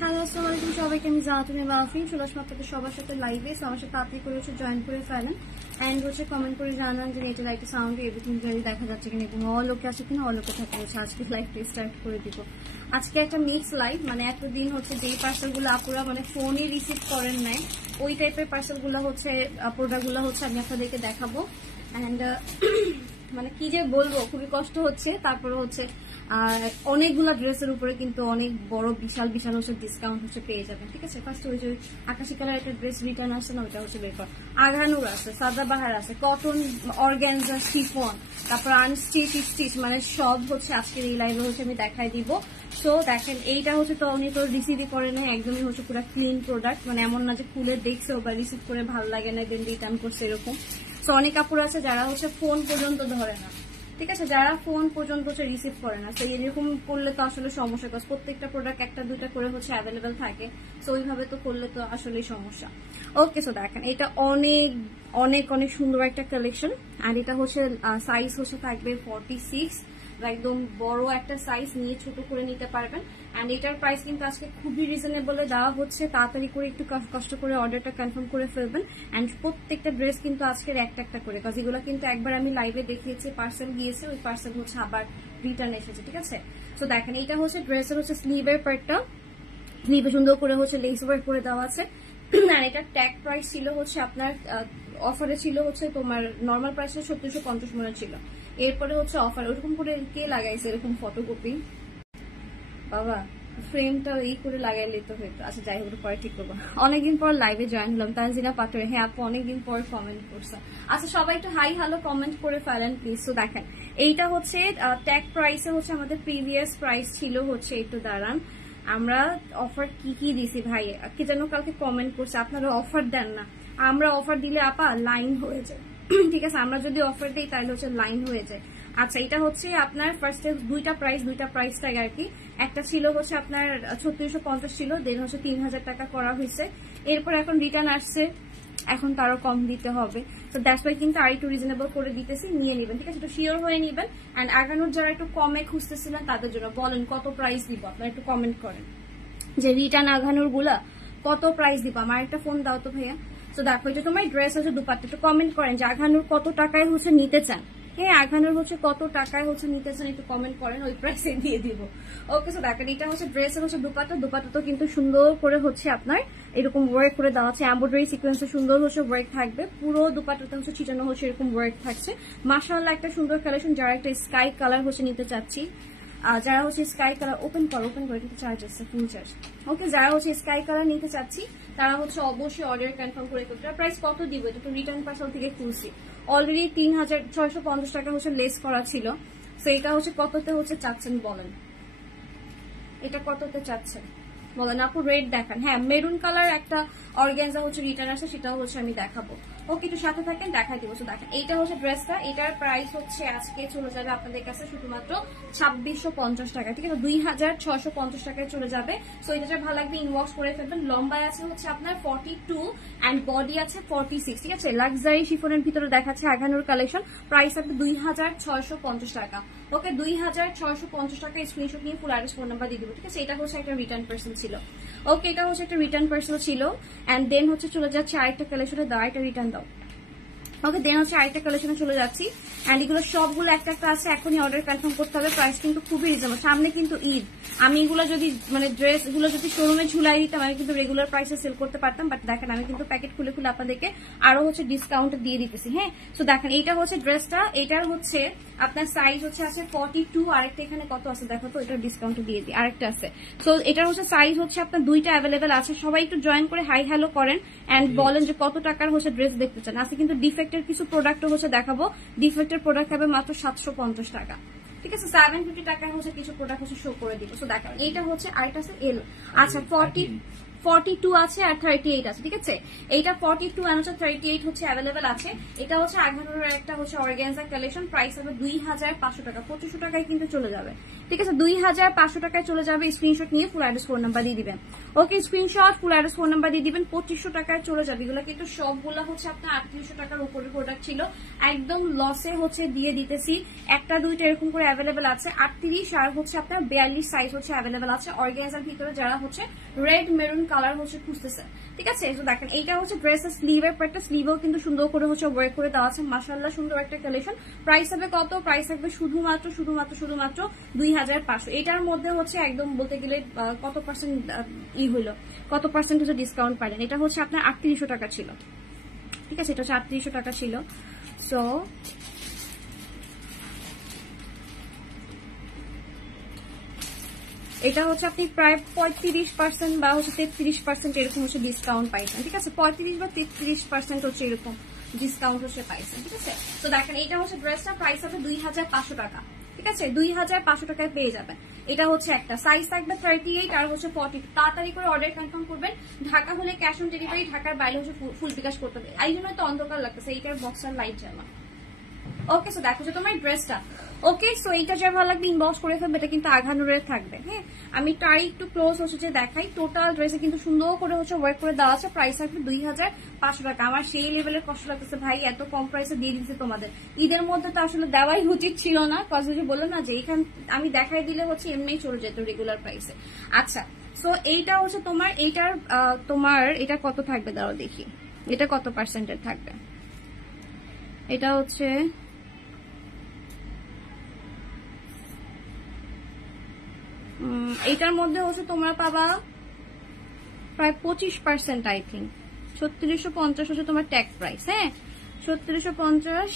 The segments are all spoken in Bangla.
হ্যালো আসসালামু আলাইকুম সবাইকে, আমি জানাতুন বাফিন চলে আসলাম আপনাদের সবার সাথে লাইভে। আমার সাথে তাড়াতাড়ি করে হচ্ছে জয়েন করে ফেলেন অ্যান্ড হচ্ছে কমেন্ট করে জানান যে এটা লাইটে সাউন্ড এভরিথিং যদি দেখা যাচ্ছে কিনা এবং অলোকে আছে কিনা, অলোকে থাকতে হচ্ছে আজকে লাইভটা স্টার্ট করে দিব। আজকে একটা মিক্স লাইভ, মানে এতদিন হচ্ছে যেই পার্সেলগুলো আপুরা মানে ফোনে রিসিভ করেন নাই ওই টাইপের পার্সেলগুলো হচ্ছে প্রোডাক্টগুলো হচ্ছে আমি আপনাদেরকে দেখাবো। অ্যান্ড মানে কি যে বলবো, খুবই কষ্ট হচ্ছে। তারপরে হচ্ছে অনেকগুলো ড্রেসের উপরে কিন্তু অনেক বড় বিশাল বিশাল হচ্ছে ডিসকাউন্ট হচ্ছে পেয়ে যাবেন। ঠিক আছে, ফার্স্ট ওই যে আকাশি কালার একটা ড্রেস রিটার্ন আসছে না, ওইটা হচ্ছে বের কর। আঘানুর আছে, সাদাবাহার আছে, কটন, অর্গানজা, শিফন, তারপর আনস্টিচ, স্টিচ, মানে সব হচ্ছে আজকের এই লাইভে হচ্ছে আমি দেখাই দিব। সো দেখেন, এইটা হচ্ছে তো উনি তো রিসিভই করে নাই, একদমই হচ্ছে পুরো ক্লিন প্রোডাক্ট, মানে এমন না যে খুলে দেখছেও বা রিসিভ করে ভালো লাগে না দেন রিটার্ন করছে এরকম। সো অনেক কাপড় আছে যারা হচ্ছে ফোন পর্যন্ত ধরে না, ঠিক আছে, যারা ফোন পর্যন্ত হচ্ছে রিসিভ করে না। তো এরকম করলে তো আসলে সমস্যা, কারণ প্রত্যেকটা প্রোডাক্ট একটা দুইটা করে হচ্ছে অ্যাভেলেবেল থাকে। সো ওইভাবে তো করলে তো আসলেই সমস্যা। ওকে, সো দেখেন এটা অনেক অনেক অনেক সুন্দর একটা কালেকশন। আর এটা হচ্ছে সাইজ হচ্ছে থাকবে 46, একদম বড় একটা সাইজ নিয়ে ছোট করে নিতে পারবেন। অ্যান্ড এটার প্রাইস কিন্তু আজকে খুবই রিজনেবল দেওয়া হচ্ছে। তাড়াতাড়ি করে একটু কষ্ট করে অর্ডারটা কনফার্ম করে ফেলবেন। অ্যান্ড প্রত্যেকটা ড্রেস কিন্তু আজকের একটা একটা করে, কাজ এগুলো কিন্তু একবার আমি লাইভে দেখিয়েছি, পার্সেল গিয়েছে, ওই পার্সেল হচ্ছে আবার রিটার্ন এসেছে। ঠিক আছে, তো দেখেন এটা হচ্ছে ড্রেসের হচ্ছে স্লিভের পার্টটা, স্লিভে সুন্দর করে হচ্ছে লেস ওয়ার্ক করে দেওয়া আছে। আর এটা ট্যাগ প্রাইস ছিল হচ্ছে আপনার অফারে ছিল হচ্ছে তোমার নর্মাল প্রাইস 3750 মনে ছিল, এরপরে হচ্ছে অফার। ওরকম করে কে লাগাইছে এরকম ফটোকপি বাবা, ফ্রেমটা এই করে লাগাইলে তো হইতো। আচ্ছা যাই হোক, পরে ঠিক করবো। অনেকদিন পর লাইভে জয়েন হলাম, তানজিনা পাটোরে। হ্যাঁ আপু, অনেকদিন পর কমেন্ট করছে। আচ্ছা সবাই একটু হাই হ্যালো কমেন্ট করে ফেলেন প্লিজ। তো দেখেন এইটা হচ্ছে ট্যাগ প্রাইসে হচ্ছে আমাদের প্রিভিয়াস প্রাইস ছিল হচ্ছে, একটু দাঁড়ান, আমরা অফার কি কি দিছি ভাই, কি যেন কালকে কমেন্ট করছে আপনারা অফার দেন না। আমরা অফার দিলে আপা লাইন হয়ে যায়। ঠিক আছে, আমরা যদি অফার দিই তাহলে হচ্ছে লাইন হয়ে যায়। আচ্ছা এটা হচ্ছে আপনার ফার্স্টে দুইটা প্রাইস ট্যাগ আর কি। একটা ছিল হচ্ছে আপনার 3650 ছিল, দেন হচ্ছে 3000 টাকা করা হয়েছে। এরপর এখন রিটার্ন আসছে, এখন তারও কম দিতে হবে। তো দ্যাটস ওয়াই কিন্তু আর একটু রিজনেবল করে দিতেছি, নিয়ে নেবেন। ঠিক আছে, একটু শিওর হয়ে নেবেন। অ্যান্ড আগানোর যারা একটু কমে খুঁজতেছিলেন তাদের জন্য বলেন কত প্রাইস দিব, আপনারা একটু কমেন্ট করেন যে রিটার্ন আগানোর গুলা কত প্রাইস দিব। আমার একটা ফোন দাও তো ভাইয়া। তো দেখো যে তোমার ড্রেস হচ্ছে দুপাট্টা, একটু কমেন্ট করেন যে আগানোর কত টাকায় হচ্ছে নিতে চান। হ্যাঁ, আগানোর হচ্ছে কত টাকায় হচ্ছে নিতে চান একটু কমেন্ট করেন, ওই প্রাইসে দিয়ে দিব। ওকে, সো দেখেন এটা হচ্ছে ড্রেসের হচ্ছে দুপাট্টা তো কিন্তু সুন্দর করে হচ্ছে আপনার এরকম ওয়ার্ক করে দেওয়া আছে, এমব্রয়ডারি সিকোয়েন্সে সুন্দর হচ্ছে ওয়ার্ক থাকবে, পুরো দুপাট্টাতে হচ্ছে ছিটানো হচ্ছে এরকম ওয়ার্ক থাকছে। মাশাআল্লাহ একটা সুন্দর কালেকশন। যারা একটা স্কাই কালার হচ্ছে নিতে চাচ্ছি, যারা হচ্ছে স্কাই কালার ওপেন করে কিন্তু চার্জ আছে, ফুল চার্জ। ওকে, যারা হচ্ছে স্কাই কালার নিতে চাচ্ছি তারা হচ্ছে অবশ্যই অর্ডার কনফার্ম করে করতে। প্রাইস কত দিব এটা তো রিটার্ন পার্সেল থেকে খুলছি, অলরেডি 3650 টাকা হচ্ছে লেস করা ছিল। তো এটা হচ্ছে কততে হচ্ছে চাচ্ছেন বলেন, এটা কততে চাচ্ছেন বলেন আপু। রেড দেখান। হ্যাঁ, মেরুন কালার একটা অর্গানজা হচ্ছে রিটার্ন আসে, সেটাও হচ্ছে আমি দেখাবো। ওকে, একটু সাথে থাকেন, দেখাই দিব। দেখেন এইটা হচ্ছে ড্রেসটা, এটার প্রাইস হচ্ছে আজকে চলে যাবে আপনাদের কাছে শুধুমাত্র 2650 টাকা। ঠিক আছে, 2650 টাকায় চলে যাবে। সো এটা যা ভালো লাগবে ইনবক্স করে ফেলবেন। লম্বায় আছে হচ্ছে আপনার 42 অ্যান্ড বডি আছে 46। ঠিক আছে, লাক্সারি শিফনের ভিতরে দেখাচ্ছে আগানোর কালেকশন। প্রাইস আছে 2650 টাকা। ওকে, 2650 টাকা স্ক্রিনশট নিয়ে ফুল অ্যাড্রেস ফোন নাম্বার দিয়ে দিব। ঠিক আছে, এটা হচ্ছে একটা রিটার্ন পার্সেল ছিল। ওকে, এটা হচ্ছে একটা রিটার্ন পার্সেল ছিল। অ্যান্ড দেন হচ্ছে চলে যাচ্ছে আরেকটা কালেকশনে, দাও একটা রিটার্ন দাও। ওকে, দেন হচ্ছে আরেকটা কালেকশনে চলে যাচ্ছি। অ্যান্ড এগুলো সবগুলো একটা একটা আছে, এখনই অর্ডার কনফার্ম করতে হবে। প্রাইস কিন্তু খুবই রিজনেবল, সামনে কিন্তু ঈদ। আমি এগুলো যদি মানে ড্রেস এগুলো যদি শোরুমে ঝুলাই দিতাম আমি কিন্তু রেগুলার প্রাইসে সেল করতে পারতাম, বাট দেখেন আমি কিন্তু প্যাকেট খুলে খুলে আপনাদেরকে আরো হচ্ছে ডিসকাউন্ট দিয়ে দিতেছি। হ্যাঁ, তো দেখেন এইটা হচ্ছে ড্রেসটা, এটার হচ্ছে আপনার সাইজ হচ্ছে আছে 42, আরেকটা এখানে কত আছে দেখো তো, এটা ডিসকাউন্ট দিয়ে দিই, আরেকটা আছে। সো এটার হচ্ছে সাইজ হচ্ছে আপনার দুইটা অ্যাভেলেবেল আছে। সবাই একটু জয়েন করে হাই হ্যালো করেন অ্যান্ড বলেন যে কত টাকার হচ্ছে ড্রেস দেখতে চান। আজকে কিন্তু ডিফেক্টের কিছু প্রোডাক্টও হচ্ছে দেখাবো। ডিফেক্টের প্রোডাক্ট হবে মাত্র 750 টাকা। ঠিক আছে, 750 টাকায় হচ্ছে কিছু প্রোডাক্ট হচ্ছে শো করে দিব। সো দেখেন এইটা হচ্ছে আরেকটা আছে এল। আচ্ছা 42 আছে আর 38 আছে। ঠিক আছে, এইটা 42 আর হচ্ছে 38 হচ্ছে অ্যাভেলেবেল আছে। এটা হচ্ছে আঘানোর একটা হচ্ছে অর্গানজা কালেকশন। প্রাইস হবে 2500 টাকা, 2500 টাকায় কিন্তু চলে যাবে। ঠিক আছে 2500 টাকায় চলে যাবে। স্ক্রিনশট নিয়ে ফুল অ্যাড্রেস ফোন নাম্বার দিয়ে দিবেন। ওকে screenshot full address phone number দিয়ে দিবেন। 2500 টাকায় চলে যাবে। এগুলো কিন্তু সবগুলো হচ্ছে আপনার 3800 টাকার উপরে প্রোডাক্ট ছিল, একদম লসে হচ্ছে দিয়ে দিতেছি। একটা দুইটা এরকম করে অ্যাভেলেবেল আছে। 38 আর হচ্ছে আপনার 42 সাইজ হচ্ছে অ্যাভেলেবেল আছে অর্গানজার ভিতরে, যারা হচ্ছে রেড মেরুন কালার হচ্ছে খুঁজতেছে। ঠিক আছে তো দেখেন এইটা হচ্ছে ড্রেসের স্লিভের একটা স্লিভও কিন্তু সুন্দর করে হচ্ছে ওয়ার্ক করে দেওয়া আছে। মাশাআল্লাহ সুন্দর একটা কালেকশন। প্রাইস হবে কত? প্রাইস থাকবে শুধুমাত্র 2500। এটার মধ্যে হচ্ছে একদম বলতে গেলে কত পার্সেন্ট হইলো, কত পার্সেন্ট হচ্ছে ডিসকাউন্ট পারেন। এটা হচ্ছে আপনার 3800 টাকা ছিল। ঠিক আছে এটা হচ্ছে 3800 টাকা ছিল। সো এটা হচ্ছে আপনি প্রায় 35% বা হচ্ছে 33% এরকম হচ্ছে ডিসকাউন্ট পাইছেন। ঠিক আছে 35 বা 33% হচ্ছে এরকম ডিসকাউন্ট হচ্ছে পাইছেন। ঠিক আছে তো দেখেন এটা হচ্ছে ড্রেসটা প্রাইস হবে 2500 টাকা। ঠিক আছে 2500 টাকায় পেয়ে যাবেন। এটা হচ্ছে একটা সাইজ থাকবে 38 আর হচ্ছে 40। তাড়াতাড়ি করে অর্ডার কনফার্ম করবেন। ঢাকা হলে ক্যাশ অন ডেলিভারি, ঢাকার বাইরে হচ্ছে ফুল বিকাশ করতে হবে। এই জন্য তো অন্ধকার লাগতেছে, এইটার বক্সার লাইট জ্বালা। ওকে সো দেখো যে তোমার ড্রেসটা ওকে সো এইটা যা ভালো লাগবে ইনবক্স করে ফেলবে। এটা কিন্তু আঘানুরের থাকবে। হ্যাঁ আমি টাই একটু ক্লোজ হচ্ছে যে দেখাই। টোটাল ড্রেসে কিন্তু সুন্দর করে হচ্ছে ওয়ার্ক করে দেওয়া আছে। প্রাইস থাকবে 2500 টাকা। আমার সেই লেভেলের কষ্ট লাগতেছে ভাই, এত কম প্রাইসে দিয়ে দিচ্ছে তোমাদের। ঈদের মধ্যে তো আসলে দেওয়াই উচিত ছিল না, কজ যে বললো না যে এখান আমি দেখাই দিলে হচ্ছে এমনিই চলে যেত রেগুলার প্রাইসে। আচ্ছা সো এইটা হচ্ছে তোমার এইটার তোমার এটা কত থাকবে দাঁড়াও দেখি এটা কত পার্সেন্টের থাকবে। এটা হচ্ছে এইটার মধ্যে হচ্ছে তোমরা পাবা প্রায় 25% আই থিঙ্ক। 3650 হচ্ছে তোমার ট্যাগ প্রাইস। হ্যাঁ 3650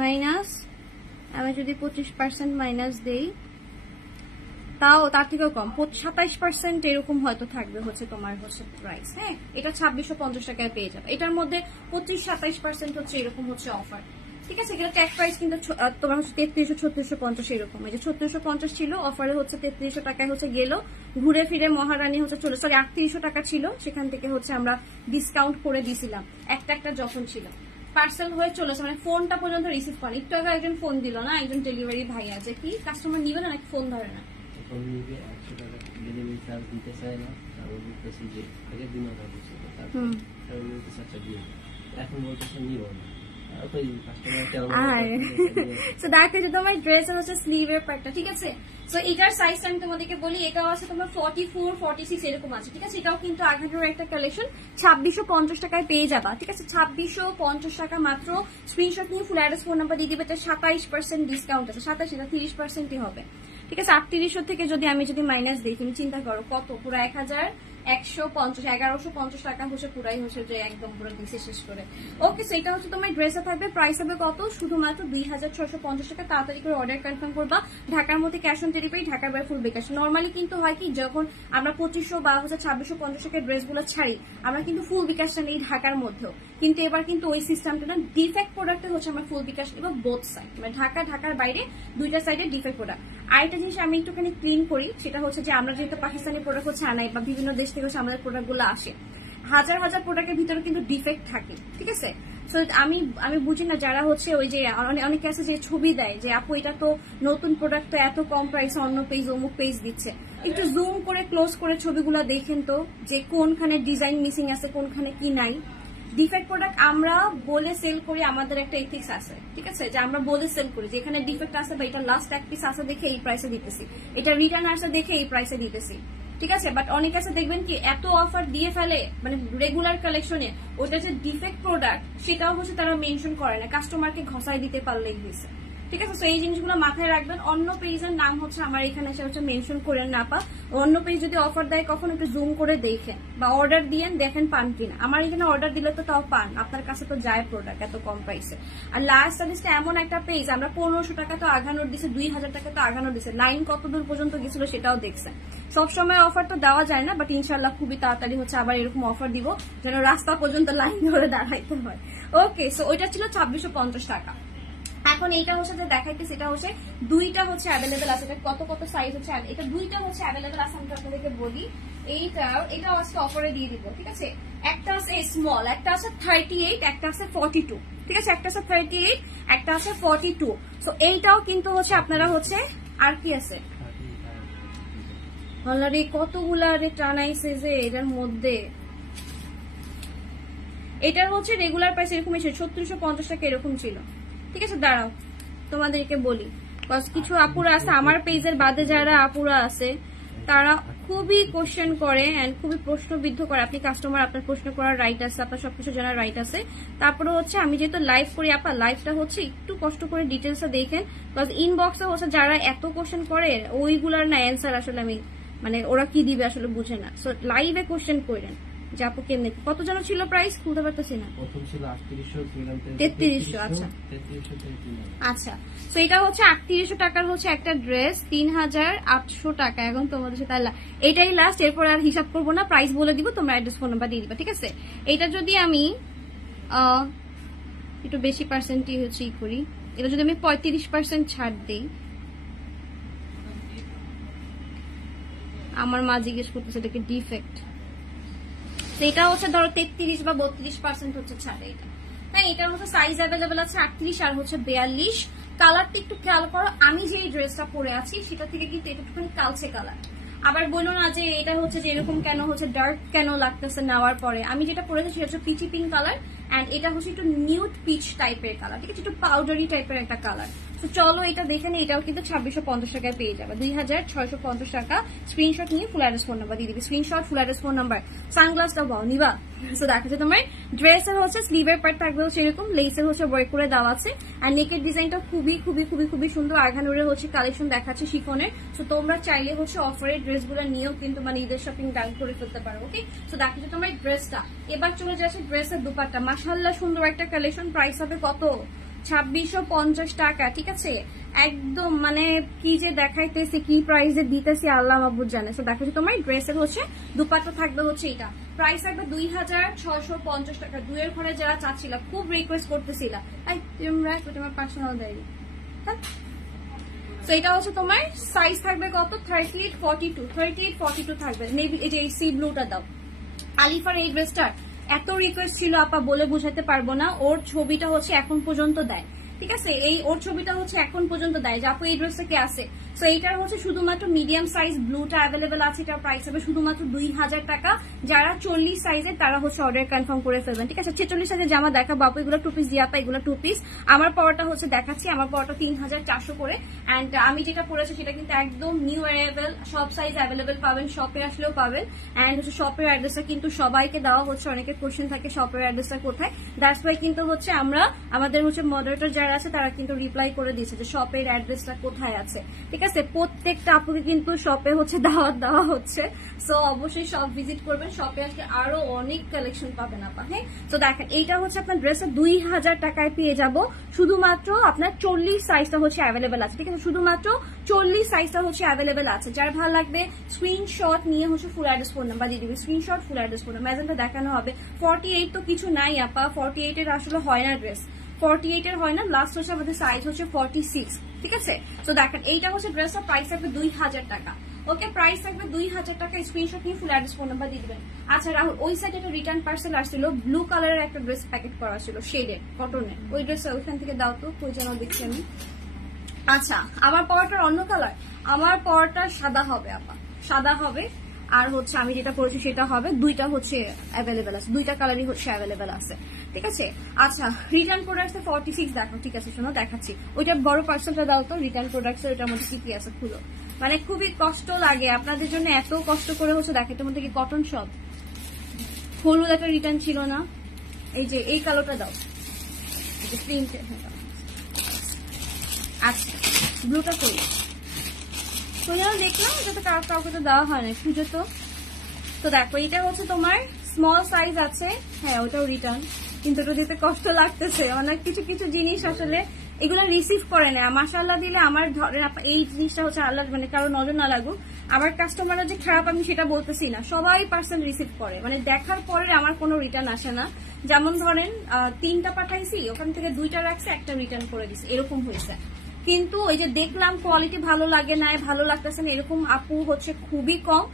মাইনাস আমি যদি 25% মাইনাস দেই তাও তার থেকেও কম 27% এরকম হয়তো থাকবে হচ্ছে তোমার হচ্ছে প্রাইস। হ্যাঁ এটা 2650 টাকায় পেয়ে যাবে। এটার মধ্যে 25-27% হচ্ছে এরকম হচ্ছে অফার। ঠিক আছে এগুলো ট্যাগ প্রাইস কিন্তু তোমার হচ্ছে 3300-3650 এরকম। এই যে 3650 ছিল অফারে হচ্ছে 3300 টাকায় হচ্ছে গেল, ঘুরে ফিরে মহারানী হচ্ছে চলে সরি 3800 টাকা ছিল, সেখান থেকে হচ্ছে আমরা ডিসকাউন্ট করে দিছিলাম একটা যখন ছিল। পার্সেল হয়ে চলেছে মানে ফোনটা পর্যন্ত রিসিভ করে। একটু আগে একজন ফোন দিল না, একজন ডেলিভারি ভাই আছে, কি কাস্টমার নিবে না নাকি ফোন ধরে না, দিতে চায় না। এখন বলতেছে নিব না। তোমার ড্রেসের হচ্ছে স্লিভের পার্টটা। ঠিক আছে সো এটার সাইজ আমি তোমাদেরকে বলি, এটাও আছে তোমার 44-46 এরকম আছে। ঠিক আছে এটাও কিন্তু আঘাটের একটা কালেকশন। 2650 টাকায় পেয়ে যাবা। ঠিক আছে 2650 টাকা মাত্র। স্ক্রিনশট নিয়ে ফুল অ্যাড্রেস ফোন নাম্বার দিয়ে দিবে। 27% ডিসকাউন্ট আছে, 27 এটা 30%ই হবে। ঠিক আছে 3800 থেকে যদি আমি মাইনাস দিই তুমি চিন্তা করো কত, পুরো 1150 টাকা হচ্ছে পুরাই হচ্ছে যে একদম পুরো দিছে শেষ করে। ওকে সো এটা হচ্ছে তোমার ড্রেসে থাকবে। প্রাইস হবে কত? শুধুমাত্র 2650 টাকা। তাড়াতাড়ি করে অর্ডার কনফার্ম করবা। ঢাকার মধ্যে ক্যাশ অন ডেলিভারি, ঢাকার বাইরে ফুল বিকাশ। নর্মালি কিন্তু হয় কি যখন আমরা 2500 বা হচ্ছে 2650 টাকার ড্রেসগুলো ছাড়ি আমরা কিন্তু ফুল বিকাশটা নেই ঢাকার মধ্যেও, কিন্তু এবার কিন্তু ওই সিস্টেমটা না। ডিফেক্ট প্রোডাক্টে হচ্ছে আমরা ফুল বিকাশ নেব বোথ সাইড, মানে ঢাকার বাইরে দুইটা সাইডে ডিফেক্ট প্রোডাক্ট। আরেকটা জিনিস আমি একটুখানি ক্লিন করি, সেটা হচ্ছে যে আমরা যেহেতু পাকিস্তানি প্রোডাক্ট হচ্ছে আনাই বা বিভিন্ন দেশ থেকে হচ্ছে আমাদের প্রোডাক্ট গুলো আসে, হাজার প্রোডাক্টের ভিতরে কিন্তু ডিফেক্ট থাকে। ঠিক আছে সো আমি বুঝি না যারা হচ্ছে ওই যে অনেকে আছে যে ছবি দেয় যে আপু এটা তো নতুন প্রোডাক্ট, তো এত কম প্রাইসে অন্য পেজ অমুক পেজ দিচ্ছে। একটু জুম করে ক্লোজ করে ছবিগুলো দেখেন তো যে কোনখানে ডিজাইন মিসিং আছে, কোনখানে কি নাই। ডিফেক্ট প্রোডাক্ট আমরা বলে সেল করি, আমাদের একটা এথিক্স আছে। ঠিক আছে যে আমরা বলে সেল করি যে এখানে ডিফেক্ট আছে বা এটা লাস্ট এক পিস আছে দেখে এই প্রাইসে দিতেছি, এটা রিটার্ন আসে দেখে এই প্রাইসে দিতেছি। ঠিক আছে বাট অনেক আছে দেখবেন কি এত অফার দিয়ে ফেলে মানে রেগুলার কালেকশনে, ওটা যে ডিফেক্ট প্রোডাক্ট সেটাও হচ্ছে তারা মেনশন করে না, কাস্টমারকে ঘষাই দিতে পারলেই হয়েছে। ঠিক আছে, তো এই জিনিসগুলো মাথায় রাখবেন। অন্য পেজের নাম হচ্ছে আমার এখানে এসে হচ্ছে মেনশন করেন না পা। অন্য পেজ যদি অফার দেয় কখন একটু জুম করে দেখেন বা অর্ডার দিয়েন, দেখেন পান কিনা। আমার এখানে অর্ডার দিলে তো তাও পান, আপনার কাছে তো যায় প্রোডাক্ট এত কম প্রাইসে। আর লাস্ট সার্ভিসটা এমন একটা পেজ, আমরা 1500 টাকা তো আগানোর দিছে, 2000 টাকা তো আগানোর দিছে, লাইন কত দূর পর্যন্ত গেছিল সেটাও দেখছেন। সবসময় অফার তো দেওয়া যায় না, বাট ইনশাল্লাহ খুবই তাড়াতাড়ি হচ্ছে আবার এরকম অফার দিব যেন রাস্তা পর্যন্ত লাইন ধরে দাঁড়াইতে হয়। ওকে, সো ওইটা ছিল 2650 টাকা। এখন এইটা হচ্ছে যে দেখাইতে, সেটা হচ্ছে দুইটা হচ্ছে অ্যাভেলেবেল আছে। এটা কত কত সাইজ হচ্ছে, এটা দুইটা হচ্ছে অ্যাভেলেবেল আছে। আমি আপনাদেরকে বলি, এটাও আজকে অফারে দিয়ে দিব। ঠিক আছে, একটা আছে স্মল, একটা আছে 38, একটা আছে 42। ঠিক আছে, একটা আছে 38, একটা আছে 42। সো এইটাও কিন্তু হচ্ছে আপনারা হচ্ছে আর কি আছে অলরেডি কতগুলা টানাইছে যে এটার মধ্যে। এটার হচ্ছে রেগুলার প্রাইস এরকমই ছিল, 3650 টাকা এরকম ছিল। ঠিক আছে, দাঁড়াও তোমাদেরকে বলি, কিছু আপুরা আছে আমার পেজের বাদে, যারা আপুরা আছে তারা খুবই কোশ্চেন করে এন্ড খুবই প্রশ্নবিদ্ধ করে। আপনি কাস্টমার, আপনার প্রশ্ন করার রাইট আছে, আপনার সবকিছু জানার রাইট আছে। তারপরে হচ্ছে আমি যেহেতু লাইভ করি আপা, লাইভটা হচ্ছে একটু কষ্ট করে ডিটেলসটা দেখেন, বিকজ ইনবক্সে হচ্ছে যারা এত কোশ্চেন করে ওইগুলার না অ্যান্সার আসলে আমি মানে ওরা কি দিবে আসলে বুঝে না। সো লাইভে কোশ্চেন করেন যে আপু কেমনে কত যেন ছিল প্রাইস, খুলতে পারতেছি না। প্রথম ছিল 3300। আচ্ছা আচ্ছা, তো এটা হচ্ছে 3800 টাকার হচ্ছে একটা ড্রেস, 3800 টাকা এখন তোমাদের সাথে। আল্লাহ, এটাই লাস্ট, এরপর আর হিসাব করবো না, প্রাইস বলে দিব, তোমরা অ্যাড্রেস ফোন নাম্বার দিয়ে দিবা। ঠিক আছে, এটা যদি আমি একটু বেশি পার্সেন্টই হচ্ছে ই করি, এটা যদি আমি 35% ছাড় দিই, আমার মা জিজ্ঞেস করতেছে এটাকে ডিফেক্ট, এটা হচ্ছে ধরো 33 বা 32% হচ্ছে ছাড়। এটা তাই এটার হচ্ছে সাইজ অ্যাভেলেবেল আছে 38 আর হচ্ছে 42। কালারটা একটু খেয়াল করো, আমি যে ড্রেসটা পরে আছি সেটা থেকে কিন্তু এটা একটুখানি কালচে কালার। আবার বলো না যে এটা হচ্ছে যে এরকম কেন হচ্ছে ডার্ক কেন লাগতেছে নেওয়ার পরে। আমি যেটা পরেছি সেটা হচ্ছে পিচি পিঙ্ক কালার এন্ড এটা হচ্ছে একটু নিউড পিচ টাইপের কালার, ঠিক আছে, একটু পাউডারি টাইপের একটা কালার। তো চলো এটা দেখে নিই, এটাও কিন্তু 2650 টাকায় পেয়ে যাবে, 2650 টাকা। স্ক্রিনশট নিয়ে ফুল অ্যাড্রেস ফোন নাম্বার দিয়ে দিবি, screenshot full address phone number. সানগ্লাসটা বাও নিবা। সো দেখা যায় তোমার ড্রেসের হচ্ছে স্লিভের পার্ট থাকবে হচ্ছে এরকম, লেসের হচ্ছে ওয়ার্ক করে দেওয়া আছে আর নেকের ডিজাইনটা খুবই খুবই খুবই খুবই সুন্দর। আরঘানুরের হচ্ছে কালেকশন দেখাচ্ছে শিফনের। সো তোমরা চাইলে হচ্ছে অফারের ড্রেসগুলো নিয়েও কিন্তু মানে ঈদের শপিং ডান করে ফেলতে পারো। ওকে, সো দেখা যায় তোমার ড্রেসটা। এবার চলে যাচ্ছে ড্রেসের দুপাট্টা, মাশাআল্লাহ সুন্দর একটা কালেকশন। প্রাইস হবে কত? 2650 টাকা। ঠিক আছে, একদম মানে কি যে দেখাইতেছি, কি প্রাইসে দিতেছি আল্লাহ মাহবুব জানে। তো দেখো তোমার ড্রেসের হচ্ছে দুপাট্টা থাকবে হচ্ছে এটা, প্রাইস থাকবে 2650 টাকা। দুইয়ের ঘরে যারা চাচ্ছিল, খুব রিকোয়েস্ট করতেছিল, তোমার পার্সোনাল ডায়েরি। তো এটা হচ্ছে তোমার সাইজ থাকবে কত? 38-42 থাকবে। মেবি এই যে এই সি ব্লুটা দাও। আলিফার এই ড্রেসটার এত রিকোয়েস্ট ছিল আপা, বলে বোঝাতে পারবো না। ওর ছবিটা হচ্ছে এখন পর্যন্ত দেয়, ঠিক আছে, এই ওর ছবিটা হচ্ছে এখন পর্যন্ত দেয় যে আপু এই ড্রেসটা কে আছে। সো এইটার হচ্ছে শুধুমাত্র মিডিয়াম সাইজ ব্লুটা অ্যাভেলেবেল আছে, এটার প্রাইস হবে শুধুমাত্র 2000 টাকা। যারা 40 সাইজের তারা হচ্ছে অর্ডার কনফার্ম করে ফেলবেন। ঠিক আছে, 46 সাইজের জামা দেখাবো আপু, এগুলো 2 পিস দিয়ে আপা, এগুলো 2 পিস। আমার পাওয়াটা হচ্ছে দেখাচ্ছি, আমার পাওয়াটা 3400 করে। অ্যান্ড আমি যেটা পরেছি সেটা কিন্তু একদম নিউ অ্যারাইভেল, সব সাইজ অ্যাভেলেবেল পাবেন, শপে আসলেও পাবেন। অ্যান্ড হচ্ছে শপের অ্যাড্রেসটা কিন্তু সবাইকে দেওয়া হচ্ছে, অনেকের কোশ্চেন থাকে শপের অ্যাড্রেসটা কোথায়। দ্যাটস ওয়াই কিন্তু হচ্ছে আমরা আমাদের হচ্ছে মডারেটর যারা আছে তারা কিন্তু রিপ্লাই করে দিয়েছে যে শপের অ্যাড্রেসটা কোথায় আছে। ঠিক আছে, প্রত্যেকটা আপুকে কিন্তু শপে হচ্ছে দাওয়াত দেওয়া হচ্ছে। সো অবশ্যই শপ ভিজিট করবেন, শপে আসলে আরো অনেক কালেকশন পাবেন আপা। হ্যাঁ, তো দেখেন এইটা হচ্ছে আপনার ড্রেসের 2000 টাকায় পেয়ে যাব। শুধুমাত্র আপনার 40 সাইজটা হচ্ছে অ্যাভেলেবেল আছে। ঠিক আছে, শুধুমাত্র 40 সাইজটা হচ্ছে অ্যাভেলেবেল আছে। যার ভালো লাগবে স্ক্রিনশট নিয়ে হচ্ছে ফুল অ্যাড্রেস ফোন নাম্বার দিয়ে দিবে, screenshot full address phone number. Magenta দেখানো হবে। 48 তো কিছু নাই আপা, 48 এর আসলে হয় না ড্রেস, 48 এর হয় না, লাস্ট হচ্ছে আমাদের সাইজ হচ্ছে 46। ঠিক আছে, তো দেখেন এইটা হচ্ছে ড্রেসের প্রাইস থাকবে 2000 টাকা। ওকে, প্রাইস থাকবে 2000 টাকা। স্ক্রিনশট নিয়ে ফুল অ্যাড্রেস ফোন নাম্বার দিয়ে দিবেন। আচ্ছা রাহুল, ওই সাইডে একটা রিটার্ন পার্সেল আসছিল, ব্লু কালারের একটা ড্রেস প্যাকেট করা ছিল শেডের কটনের, ওই ড্রেসটা ওইখান থেকে দাও তো, কই যেন দেখছি আমি। আচ্ছা, আমার পাওয়ারটার অন্য কালার, আমার পাওয়ারটা সাদা হবে আপা, সাদা হবে। আর হচ্ছে আমি যেটা করেছি সেটা হবে, দুইটা হচ্ছে অ্যাভেলেবেল আছে, দুইটা কালারই হচ্ছে অ্যাভেলেবেল আছে। ঠিক আছে, আচ্ছা রিটার্ন প্রোডাক্টস 46 দেখো। ঠিক আছে, শোনো দেখাচ্ছি, ওইটা বড় পার্সেলটা দাও তো। রিটার্ন প্রোডাক্টস ওইটার মধ্যে কি কি আছে খুলো, মানে খুবই কষ্ট লাগে আপনাদের জন্য, এত কষ্ট করে হচ্ছে দেখে। এটার মধ্যে কি কটন সব, হলুদ একটা রিটার্ন ছিল না, এই যে এই কালোটা দাও, আচ্ছা ব্লুটা করি তো যেন দেখলাম, এটা তো কাউকে তো দেওয়া হয় না, খুঁজে তো। তো দেখো এটা হচ্ছে তোমার স্মল সাইজ আছে, হ্যাঁ ওটাও রিটার্ন, কিন্তু ওটা দিতে কষ্ট লাগতেছে। অনেক কিছু কিছু জিনিস আসলে এগুলো রিসিভ করে না। মাশাআল্লাহ দিলে আমার ধরেন এই জিনিসটা হচ্ছে আল্লাহ মানে কারো নজর না লাগুক, আমার কাস্টমাররা যে খারাপ আমি সেটা বলতেছি না, সবাই পার্সেল রিসিভ করে, মানে দেখার পরে আমার কোনো রিটার্ন আসে না। যেমন ধরেন 3টা পাঠাইছি, ওখান থেকে 2টা রাখছে, একটা রিটার্ন করে দিছে, এরকম হয়েছে। কিন্তু ওই যে দেখলাম কোয়ালিটি ভালো লাগে না, ভালো লাগতেছে না, এরকম আপু হচ্ছে খুবই কম।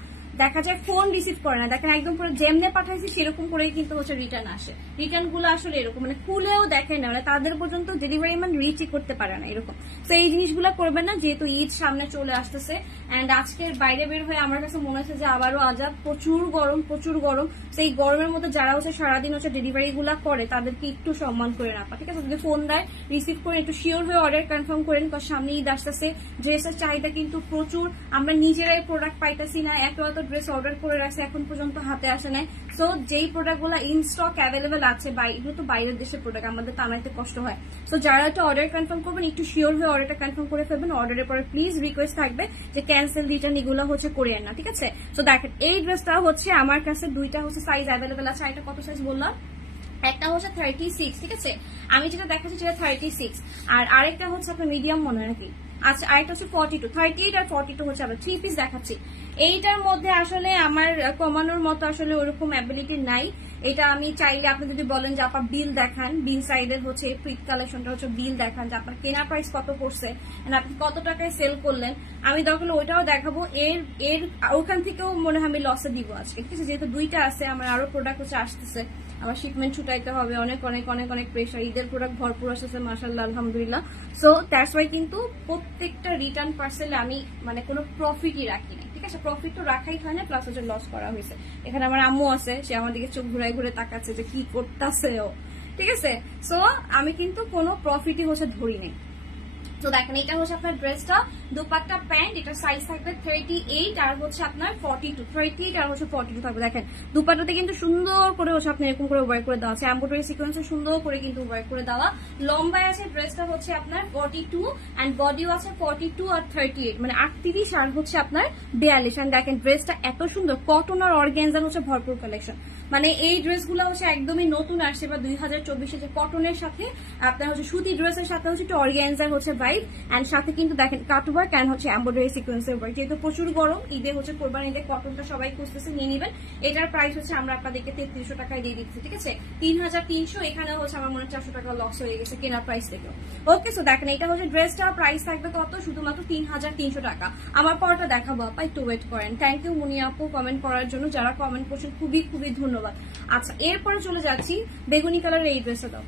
দেখা যায় ফোন রিসিভ করে না, দেখেন একদম পুরো যেমনে পাঠাইছি সেরকম করেই কিন্তু হচ্ছে রিটার্ন আসে। রিটার্ন গুলো আসলে এরকম মানে খুলেও দেখে না, মানে তাদের পর্যন্ত ডেলিভারি ম্যান রিচই করতে পারে না এরকম। তো এই জিনিসগুলো করবেন না, যেহেতু ঈদ সামনে চলে আসতেছে। এন্ড আজকের বাইরে বের হয়ে আমার কাছে মনে হচ্ছে যে আবারও আজাদ, প্রচুর গরম প্রচুর গরম। সেই গরমের মধ্যে যারা হচ্ছে সারাদিন হচ্ছে ডেলিভারি গুলা করে তাদেরকে একটু সম্মান করে রাখা, ঠিক আছে? যদি ফোন দেয় রিসিভ করে একটু শিওর হয়ে অর্ডার কনফার্ম করেন, কারণ সামনে ঈদ আসতেছে, ড্রেসের চাহিদা কিন্তু প্রচুর, আমরা নিজেরাই প্রোডাক্ট পাইতেছি না, এত এত ড্রেস অর্ডার করে রাখছে এখন পর্যন্ত হাতে আসে নাই। সো যেই প্রোডাক্ট গুলো ইন স্টক অ্যাভেলেবেল আছে, এগুলো তো বাইরের দেশের প্রোডাক্ট, আমাদের তো আনাইতে কষ্ট হয়। সো যারা একটা অর্ডার কনফার্ম করবেন একটু শিওর হয়ে অর্ডারটা কনফার্ম করে ফেলবেন। অর্ডারের পরে প্লিজ রিকোয়েস্ট থাকবে যে ক্যান্সেল রিটার্ন এগুলো হচ্ছে করিয়েন না, ঠিক আছে? সো দেখেন এই ড্রেসটা হচ্ছে আমার কাছে দুইটা হচ্ছে সাইজ অ্যাভেলেবেল আছে। এটা কত সাইজ বললাম? একটা হচ্ছে 36, ঠিক আছে? আমি যেটা দেখাচ্ছি সেটা 36, আর আরেকটা হচ্ছে আপনার মিডিয়াম মনে হয় নাকি? আচ্ছা, আরেকটা হচ্ছে 42, 38 আর 42 হচ্ছে আবার 3 পিস দেখাচ্ছি। এইটার মধ্যে আসলে আমার কমানোর মতো আসলে ওরকম অ্যাবিলিটি নাই। এটা আমি চাইলে আপনি যদি বলেন যে আপনার বিল দেখান, বিল সাইডের হচ্ছে প্রিট কালেকশনটা হচ্ছে বিল দেখান যে আপনার কেনা প্রাইস কত পড়ছে, আপনি কত টাকায় সেল করলেন, আমি দরকার ওইটাও দেখাবো। এর ওখান থেকেও মনে হয় আমি লসে দিব আজকে, ঠিক আছে? যেহেতু দুইটা আছে, আমার আরো প্রোডাক্ট হচ্ছে আসতেছে, আমার শিপমেন্ট ছুটাইতে হবে, অনেক অনেক অনেক অনেক প্রেশার, ঈদের প্রোডাক্ট ভরপুর আসতেছে মাশাআল্লাহ আলহামদুলিল্লাহ। সো দ্যাটস ওয়াই কিন্তু প্রত্যেকটা রিটার্ন পার্সেলে আমি মানে কোনো প্রফিটই রাখি না, ঠিক আছে? প্রফিট তো রাখাই হয় না, প্লাস হচ্ছে লস করা হয়েছে। এখানে আমার আম্মু আছে, সে আমার দিকে চোখ ঘুরাই ঘুরে তাকাচ্ছে যে কি করতেছে ও, ঠিক আছে? সো আমি কিন্তু কোনো প্রফিটই হচ্ছে ধরি নেই। তো দেখেন এটা হচ্ছে আপনার ড্রেসটা, দুপাট্টা প্যান্ট, এটা সাইজ থাকবে 38 আর হচ্ছে আপনার 42, 38 আর হচ্ছে 42 থাকবে। দেখেন দুপাট্টাতে কিন্তু সুন্দর করে হচ্ছে আপনি এরকম করে ওয়ার্ক করে দেওয়া আছে, এমব্রয়ডারি সিকোয়েন্সে সুন্দর করে কিন্তু ওয়ার্ক করে দেওয়া। লম্বায় আছে ড্রেসটা হচ্ছে আপনার 42 এন্ড বডিও আছে 42 আর 38, মানে 38 আর হচ্ছে আপনার 42। এন্ড দেখেন ড্রেসটা এত সুন্দর, কটন আর অর্গানজার হচ্ছে ভরপুর কালেকশন। মানে এই ড্রেসগুলো হচ্ছে একদমই নতুন আসছে বা 2024-এ, যে কটনের সাথে আপনার হচ্ছে সুতি ড্রেসের সাথে হচ্ছে একটু অর্গানজার হচ্ছে ভাইব, এন্ড সাথে কিন্তু দেখেন কাটওয়ার্ক এন্ড হচ্ছে এমব্রয়ডারি সিকোয়েন্সের ওয়ার্ক। যেহেতু প্রচুর গরম, ঈদে হচ্ছে কোরবানি ঈদে কটনটা সবাই খুঁজতেছে, নিয়ে নেবেন। এটার প্রাইস হচ্ছে আমরা আপনাদেরকে 3300 টাকায় দিয়ে দিচ্ছি, ঠিক আছে? 3300, এখানে হচ্ছে আমার মনে হয় 400 টাকা লস হয়ে গেছে কেনার প্রাইস থেকে। ওকে, সো দেখেন এটা হচ্ছে ড্রেসটার প্রাইস থাকবে কত? শুধুমাত্র 3300 টাকা। আমার পরটা দেখাবো, আপা একটু ওয়েট করেন। থ্যাংক ইউ মুনি আপু কমেন্ট করার জন্য, যারা কমেন্ট করছেন খুবই খুবই ধন্যবাদ। আচ্ছা, এরপরে চলে যাচ্ছি বেগুনি কালারের এই ড্রেসটা দাও,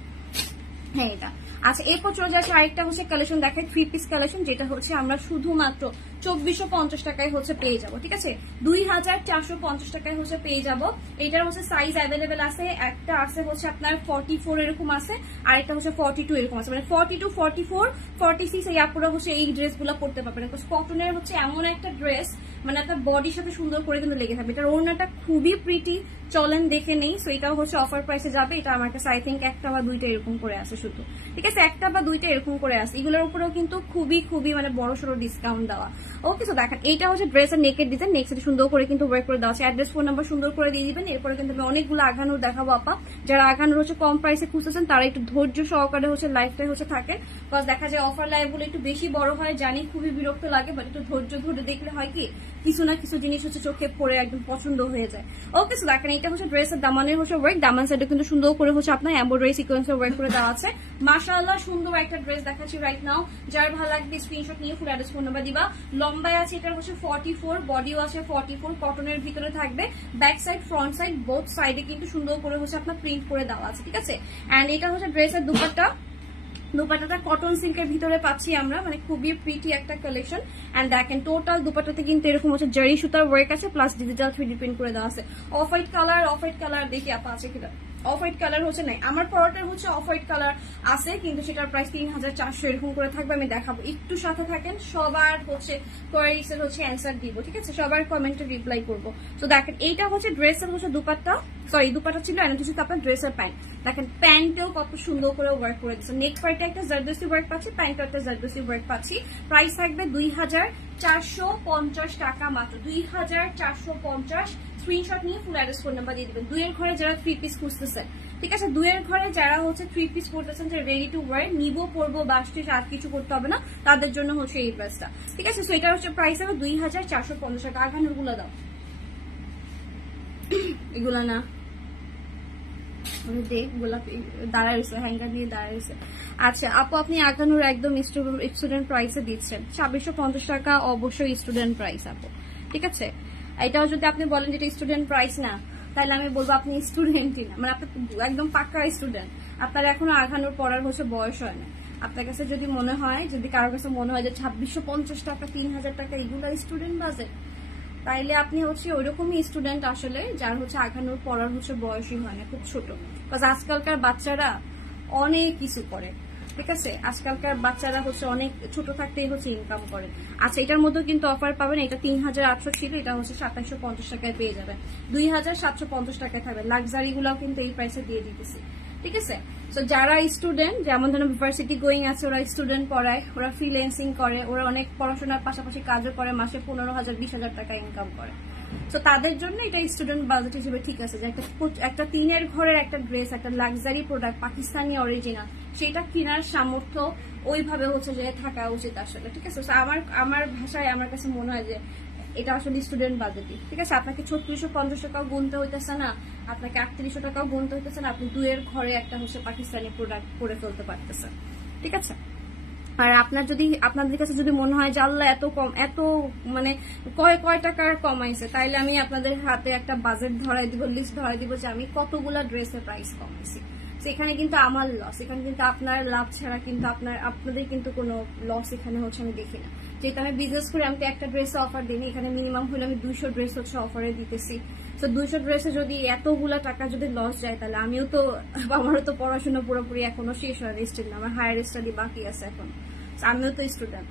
হ্যাঁ এটা। আচ্ছা, এরপর চলে যাচ্ছে আরেকটা হচ্ছে কালেকশন দেখায়, 3 পিস কালেকশন, যেটা হচ্ছে আমরা শুধুমাত্র 2450 টাকায় হচ্ছে পেয়ে যাবো, ঠিক আছে? 2450 টাকায় হচ্ছে পেয়ে যাবো। এটার হচ্ছে সাইজ অ্যাভেলেবেল আছে, একটা আছে হচ্ছে আপনার 44 এরকম আছে, আর একটা হচ্ছে 42 এরকম আছে, মানে 42, 44, 46 এই আপুরা হচ্ছে এই ড্রেসগুলো পড়তে পারবেন। কটনের হচ্ছে এমন একটা ড্রেস, মানে আপনার বডির সাথে সুন্দর করে কিন্তু লেগে থাকবে। এটার ওড়নাটা খুবই প্রিটি, চলেন দেখে নেই। সো এটাও হচ্ছে অফার প্রাইসে যাবে। এটা আমার কাছে আই থিঙ্ক একটা বা দুইটা এরকম করে আছে শুধু, ঠিক আছে? একটা বা দুইটা এরকম করে আছে। এগুলোর উপরেও কিন্তু খুবই খুবই মানে বড় সড়ো ডিসকাউন্ট দেওয়া। ওকে, সো দেখেন এইটা হচ্ছে ড্রেসের নেকের ডিজাইন, নেক সাইডে সুন্দর করে কিন্তু ওয়ার্ক করে দেওয়া আছে। অ্যাড্রেস, ফোন নাম্বার সুন্দর করে দিয়ে দিবেন। এরপরে কিন্তু আমি অনেকগুলো আগানোর দেখাবো আপা। যারা আগানোর হচ্ছে কম প্রাইসে খুঁজতেছেন তারা একটু ধৈর্য সহকারে হচ্ছে লাইফটাই হচ্ছে থাকেন, বিকজ দেখা যায় অফার লাইভ গুলো একটু বেশি বড় হয়, জানি খুবই বিরক্ত লাগে, বাট একটু ধৈর্য ধরে দেখলে হয় কি কিছু না কিছু জিনিস হচ্ছে চোখে পড়ে একদম পছন্দ হয়ে যায়। ওকে, সো দেখেন এটা হচ্ছে ড্রেসের দামানের হচ্ছে ওয়ার্ক, দামান সাইডে কিন্তু সুন্দর করে হচ্ছে আপনার এমব্রয়ডারি সিকোয়েন্সের ওয়ার্ক করে দেওয়া আছে। মাশাআল্লাহ সুন্দর একটা ড্রেস দেখাচ্ছি রাইট নাও। যার ভালো লাগবে স্ক্রিনশট নিয়ে ফুল অ্যাড্রেস, ফোন নাম্বার দিবা। লম্বায় আছে এটা হচ্ছে 44, বডিও আছে 44, কটনের ভিতরে থাকবে। Back side, front side, both সাইডে কিন্তু সুন্দর করে হচ্ছে আপনার প্রিন্ট করে দেওয়া আছে, ঠিক আছে? এন্ড এটা হচ্ছে ড্রেসের দুপাট্টা, দুপাট্টাটা কটন সিল্কের ভিতরে পাচ্ছি আমরা, মানে খুবই প্রিটি একটা কালেকশন। এন্ড দেখেন টোটাল দুপাট্টাতে কিন্তু এরকম হচ্ছে জারি সুতার ওয়ার্ক আছে, প্লাস ডিজিটাল 3D প্রিন্ট করে দেওয়া আছে। অফ হোয়াইট কালার দেখি আপা আছে কিনা। অফ হোয়াইট কালার হচ্ছে নাই, আমার পরোটার হচ্ছে অফ হোয়াইট কালার আছে, কিন্তু সেটার প্রাইস 3400 এরকম করে থাকবে। আমি দেখাবো, একটু সাথে থাকেন। সবার হচ্ছে কোয়ারিজ এর হচ্ছে অ্যান্সার দিব, ঠিক আছে? সবার কমেন্টে রিপ্লাই করবো। তো দেখেন এইটা হচ্ছে ড্রেসের হচ্ছে দুপাট্টা, সরি দুপাট্টা ছিল, এন্ড হচ্ছে আপনার ড্রেসের প্যান্ট। দেখেন প্যান্টেও কত সুন্দর করে ওয়ার্ক করে দিচ্ছে। নেক পার্টে একটা জারদোসি ওয়ার্ক পাচ্ছি, প্যান্টে একটা জারদোসি ওয়ার্ক পাচ্ছি। প্রাইস থাকবে 2450 টাকা মাত্র, 2450। স্ক্রিনশট নিয়ে ফুল অ্যাড্রেস, ফোন নাম্বার দিয়ে দিবেন। দুইয়ের ঘরে যারা 3 পিস খুঁজতেছেন, ঠিক আছে? দুইয়ের ঘরে যারা হচ্ছে 3 পিস পড়তেছেন, যে রেডি টু ওয়ার, নিবো পরবো বাসটি আর কিছু করতে হবে না, তাদের জন্য হচ্ছে এই ড্রেসটা, ঠিক আছে? সো এটা হচ্ছে প্রাইস হবে 2450 টাকা। আগানোর গুলা দাও, এগুলা না দেখ গোলাপ দাঁড়াইছে, হ্যাঙ্গার দিয়ে দাঁড়াইছে। আচ্ছা আপু, আপনি আগানোর একদম স্টুডেন্ট প্রাইসে দিচ্ছেন 2650 টাকা, অবশ্যই স্টুডেন্ট প্রাইস আপু, ঠিক আছে? এটাও যদি আপনি বলেন যে এটা স্টুডেন্ট প্রাইস না, তাহলে আমি বলবো আপনি স্টুডেন্টই না, মানে আপনি একদম পাক্কা স্টুডেন্ট, আপনার এখনো আগানোর পড়ার বছর বয়স হয় না। আপনার কাছে যদি মনে হয়, যদি কারোর কাছে মনে হয় যে 2650 টাকা 3000 টাকা এগুলো স্টুডেন্ট বাজেট, তাইলে আপনি হচ্ছে ওইরকমই স্টুডেন্ট আসলে যার হচ্ছে আগানোর পড়ার হচ্ছে বয়সই হয় না, খুব ছোট। বিকজ আজকালকার বাচ্চারা অনেক কিছু করে, ঠিক আছে, আজকালকার বাচ্চারা হচ্ছে অনেক ছোট থাকতেই হচ্ছে ইনকাম করে। আচ্ছা, এটার মধ্যে কিন্তু অফার পাবেন, এটা 3800 ছিল, এটা হচ্ছে 2750 টাকায় পেয়ে যাবেন, 2750 টাকায় খাবেন। লাক্সারি গুলাও কিন্তু এই প্রাইসে দিয়ে দিতেছি, ঠিক আছে। তো যারা স্টুডেন্ট, যেমন ধরুন ইউনিভার্সিটি গোয়িং আছে, ওরা স্টুডেন্ট পড়ায়, ওরা ফ্রিল্যান্সিং করে, ওরা অনেক পড়াশোনার পাশাপাশি কাজও করে, মাসে 15,000 20,000 টাকা ইনকাম করে। তো তাদের জন্য এটা স্টুডেন্ট বাজেট হিসেবে ঠিক আছে, যে একটা টিনের ঘরের একটা ড্রেস, একটা লাক্সারি প্রোডাক্ট পাকিস্তানি অরিজিনাল, সেটা কেনার সামর্থ্য ওইভাবে হচ্ছে যে থাকা উচিত আসলে, ঠিক আছে। আমার ভাষায় আমার কাছে মনে হয় যে এটা আসলে স্টুডেন্ট বাজেটই, ঠিক আছে। আপনাকে 3650 টাকাও গুনতে হইতেছে না, আপনাকে 3800 টাকাও গুনতে হইতেছে না, আপনি দুয়ের ঘরে একটা হচ্ছে পাকিস্তানি প্রোডাক্ট করে ফেলতে পারতেছেন, ঠিক আছে। আর আপনাদের কাছে যদি মনে হয় যে আল্লাহ এত কম, এত মানে কয় টাকার কমাইছে, তাইলে আমি আপনাদের হাতে একটা বাজেট ধরাই দিব, লিস্ট ধরাই দিব যে আমি কতগুলা ড্রেসের প্রাইস কমাইছি। এখানে কিন্তু আমার লস, এখানে কিন্তু আপনার লাভ ছাড়া কিন্তু আপনাদের কিন্তু কোনো লস এখানে হচ্ছে আমি দেখি না। যেহেতু আমি বিজনেস করে আমাকে একটা ড্রেসে অফার দিই, এখানে মিনিমাম হলে আমি 200 ড্রেস হচ্ছে অফারে দিতেছি। তো 200 ড্রেসে যদি এতগুলা টাকা যদি লস যায়, তাহলে আমারও তো পড়াশোনা পুরোপুরি এখনো শেষ হয় স্টিল না, আমার হায়ার স্টাডি বাকি আছে এখন, আমিও তো স্টুডেন্ট।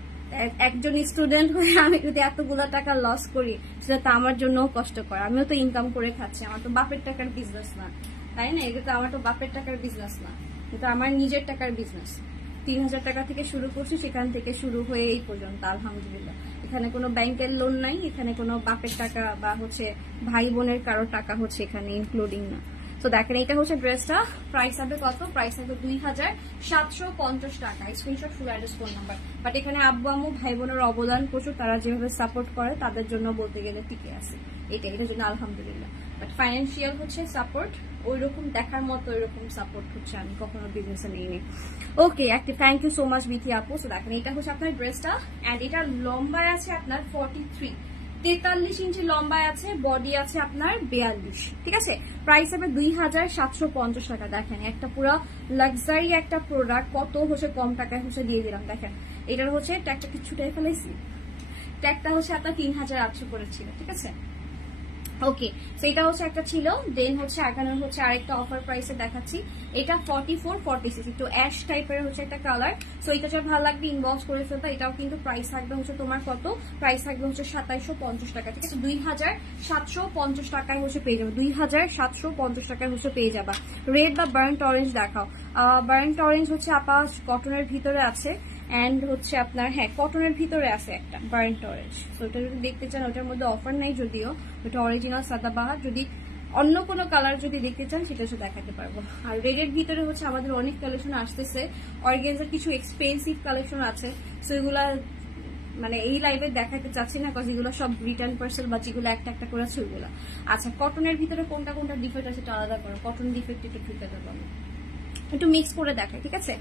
একজন স্টুডেন্ট হয়ে আমি যদি এতগুলো টাকা লস করি, সেটা তো আমার জন্যও কষ্টকর, আমিও তো ইনকাম করে খাচ্ছি, আমার তো বাপের টাকার বিজনেস না, তাই না। এটা তো আমার তো বাপের টাকার বিজনেস না, এটা আমার নিজের টাকার বিজনেস। 3000 টাকা থেকে শুরু করছি, সেখান থেকে শুরু হয়ে এই পর্যন্ত আলহামদুলিল্লাহ। এখানে কোনো ব্যাংকের লোন নাই, এখানে কোনো বাপের টাকা বা হচ্ছে ভাই বোনের কারো টাকা হচ্ছে এখানে ইনক্লুডিং না। তো দেখেন, এটা হচ্ছে ড্রেসটা, প্রাইস হবে কত, প্রাইস হবে 2750 টাকা, screenshot, full address, phone number. But এখানে আব্বু আম্মু ভাই বোনের অবদান প্রচুর, তারা যেভাবে সাপোর্ট করে তাদের জন্য বলতে গেলে টিকে আছে, এটার জন্য আলহামদুলিল্লাহ। বাট ফাইন্যান্সিয়াল হচ্ছে সাপোর্ট ওইরকম দেখার মতো, ওইরকম সাপোর্ট হচ্ছে আমি কখনো বিজনেসে নিইনি। ওকে, একটা thank you so much Bithi আপু। তো দেখেন, এটা হচ্ছে আপনার ড্রেসটা, অ্যান্ড এটা লম্বায় আছে আপনার 43 ইঞ্চি লম্বায় আছে, বডি আছে আপনার 42, ঠিক আছে। প্রাইস হবে 2750 টাকা। দেখেন, একটা পুরো লাক্সারি একটা প্রোডাক্ট কত হচ্ছে কম টাকায় হচ্ছে দিয়ে দিলাম। দেখেন, এটার হচ্ছে ট্যাগটা কি ছুটে ফেলেছি, ট্যাগটা হচ্ছে আপনার 3800 করেছিল, ঠিক আছে। ওকে, তো এটা হচ্ছে একটা ছিল, দেন হচ্ছে আগানোর হচ্ছে আরেকটা অফার প্রাইসে দেখাচ্ছি। এটা 44-46, একটু অ্যাশ টাইপের হচ্ছে একটা কালার। সো এটা যা ভালো লাগবে ইনবক্স করে ফেলবা। এটাও কিন্তু প্রাইস থাকবে হচ্ছে তোমার কত, প্রাইস থাকবে হচ্ছে 2750 টাকা, ঠিক আছে। 2750 টাকায় হচ্ছে পেয়ে যাবে, 2750 টাকায় হচ্ছে পেয়ে যাবা। রেড বা বার্ন্ট অরেঞ্জ দেখাও। বার্ন্ট অরেঞ্জ হচ্ছে আপা কটনের ভিতরে আছে, এন্ড হচ্ছে আপনার হ্যাঁ কটনের ভিতরে আছে একটা বার্ন্ট অরেঞ্জ। তো ওটা যদি দেখতে চান, ওটার মধ্যে অফার নাই যদিও, ওটা অরিজিনাল সাদাবাহার। যদি অন্য কোনো কালার যদি দেখতে চান, সেটা হচ্ছে দেখাতে পারবো। আর রেডের ভিতরে হচ্ছে আমাদের অনেক কালেকশন আসতেছে, অর্গানজার কিছু এক্সপেন্সিভ কালেকশন আছে। সো এগুলা মানে এই লাইভে দেখাতে চাচ্ছি না, কারণ এগুলো সব রিটার্ন পার্সেল বা যেগুলো একটা একটা করে আছে ওগুলো। আচ্ছা, কটনের ভিতরে কোনটা কোনটা ডিফেক্ট আছে সেটা আলাদা করো, কটন ডিফেক্ট একটু ঢুকে দেবো, একটু মিক্স করে দেখায়, ঠিক আছে।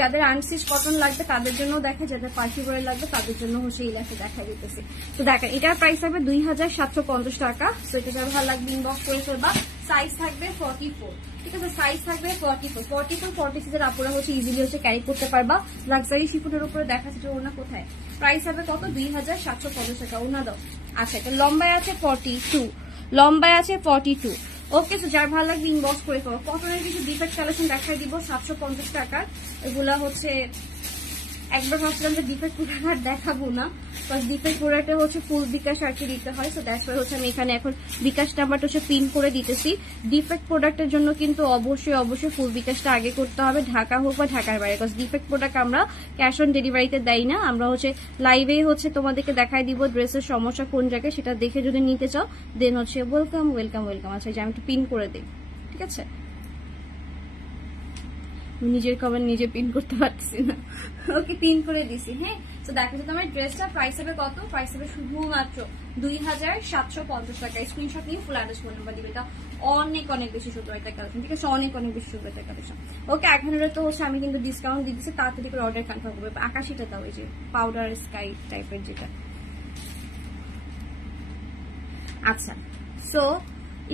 যাদের আনসিস কটন লাগবে তাদের জন্য দেখে, যাদের পার্টি ওয়্যার লাগবে তাদের জন্য হচ্ছে এই লাইফে দেখা দিতেছে। তো দেখেন, এটার প্রাইস হবে 2750 টাকা। তো এটা যার ভালো লাগবে ইনবক্স করে ফেলবা। সাইজ থাকবে 44, ঠিক আছে, সাইজ থাকবে 44-46 এর আপুরা হচ্ছে ইজিলি হচ্ছে ক্যারি করতে পারবা। লাক্সারি শিফনের উপরে দেখা যাচ্ছে ওনা কোথায়, প্রাইস হবে কত, 2750 টাকা। ওনা দাও। আচ্ছা, এটা লম্বায় আছে 42, লম্বায় আছে 42। ওকে, তো যার ভালো লাগবে ইনবক্স করে ফেলো। কটনের কিছু ডিফেক্ট কালেকশন দেখাই দিব 750 টাকার। এগুলা হচ্ছে একবার ভাবছিলাম যে ডিফেক্ট প্রোডাক্ট আর দেখাবো না, বাট ডিফেক্ট প্রোডাক্টে হচ্ছে ফুল বিকাশ আর কি দিতে হয়। সো দ্যাটস ওয়াই হচ্ছে আমি এখানে এখন বিকাশ নাম্বারটা হচ্ছে পিন করে দিতেছি। ডিফেক্ট প্রোডাক্টের জন্য কিন্তু অবশ্যই ফুল বিকাশটা আগে করতে হবে, ঢাকা হোক বা ঢাকার বাইরে, বিকজ ডিফেক্ট প্রোডাক্ট আমরা ক্যাশ অন ডেলিভারিতে দেই না। আমরা হচ্ছে লাইভেই হচ্ছে তোমাদেরকে দেখাই দিব ড্রেসের সমস্যা কোন জায়গায়, সেটা দেখে যদি নিতে চাও দেন হচ্ছে ওয়েলকাম। আচ্ছা, যে আমি একটু পিন করে দিই, ঠিক আছে। নিজের কমেন্ট নিজে পিন করতে পারছি না। ওকে, পিন করে দিছি। হ্যাঁ, তো দেখো তো আমার ড্রেসটা প্রাইস হবে কত, প্রাইস হবে শুধুমাত্র 2750 টাকা। স্ক্রিনশট নিয়ে ফুল অ্যাড্রেস ফোন নাম্বার দিবে। এটা অনেক বেশি সুন্দর একটা কালেকশন, ঠিক আছে, অনেক বেশি সুন্দর একটা কালেকশন। ওকে, এখানে তো হচ্ছে আমি কিন্তু ডিসকাউন্ট দিতেছি, তাড়াতাড়ি করে অর্ডার কনফার্ম করবে। আকাশিটা দাও, এই যে পাউডার স্কাই টাইপের যেটা। আচ্ছা, সো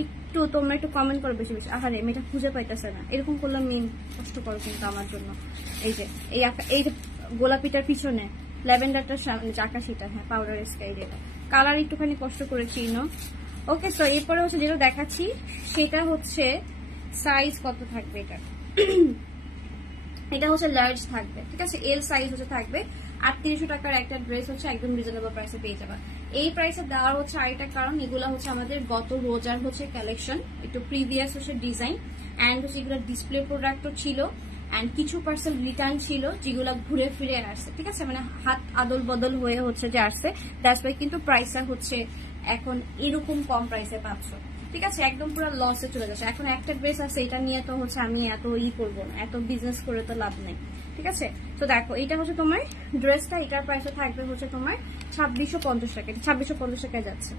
একটু তোমরা একটু কমেন্ট করো বেশি বেশি। আহারে মেয়েটা খুঁজে পাইতেছে না, এরকম করলে মেন কষ্ট করো কিন্তু আমার জন্য। এই যে এই যে গোলাপিটার পিছনে ল্যাভেন্ডারটার সামনে আকাশিটা, হ্যাঁ পাউডার স্কাই, এটা কালার একটুখানি কষ্ট করে চিনো। ওকে, সো এরপরে হচ্ছে যেটা দেখাচ্ছি সেটা হচ্ছে সাইজ কত থাকবে এটা। এটা হচ্ছে লার্জ থাকবে, ঠিক আছে, এল সাইজ হচ্ছে থাকবে। 3800 টাকার একটা ড্রেস হচ্ছে একদম রিজনেবল প্রাইসে পেয়ে যাবে। এই প্রাইসে দেওয়ার হচ্ছে আরেকটা কারণ, এগুলো হচ্ছে আমাদের গত রোজার হচ্ছে কালেকশন, একটু প্রিভিয়াস হচ্ছে ডিজাইন, অ্যান্ড হচ্ছে এগুলো ডিসপ্লে প্রোডাক্টও ছিল, অ্যান্ড কিছু পার্সেল রিটার্ন ছিল যেগুলো ঘুরে ফিরে আসছে, ঠিক আছে, মানে হাত আদল বদল হয়ে হচ্ছে যে আসছে। দ্যাটস ওয়াই কিন্তু প্রাইসটা হচ্ছে এখন এরকম কম প্রাইসে পাচ্ছ, ঠিক আছে, একদম পুরো লসে চলে যাচ্ছে। এখন একটা ড্রেস আছে, এটা নিয়ে তো হচ্ছে আমি এত করবো না, এত বিজনেস করে তো লাভ নেই, ঠিক আছে। তো দেখো এটা হচ্ছে তোমার ড্রেসটা, এটার প্রাইসে থাকবে হচ্ছে তোমার 2650 টাকা, 2650 টাকায় যাচ্ছে।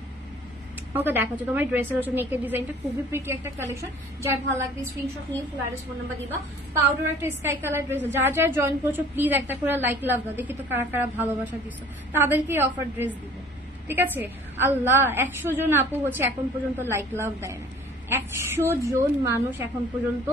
ওকে, দেখো হচ্ছে তোমার ড্রেসের হচ্ছে নেকের ডিজাইনটা খুবই প্রিটি একটা কালেকশন, যার ভালো লাগবে স্ক্রিনশট নিয়ে ফুল অ্যাড্রেস ফোন নাম্বার দিবা। পাউডার একটা স্কাই কালার ড্রেস, যারা জয়েন করছো প্লিজ একটা করে লাইক লাভ দাও, দেখি তো কারা কারা ভালোবাসা দিছো, তাদেরকে অফার ড্রেস দিব, ঠিক আছে। আল্লাহ, 100 জন আপু হচ্ছে এখন পর্যন্ত লাইক লাভ দেয় না, 100 জন মানুষ এখন পর্যন্ত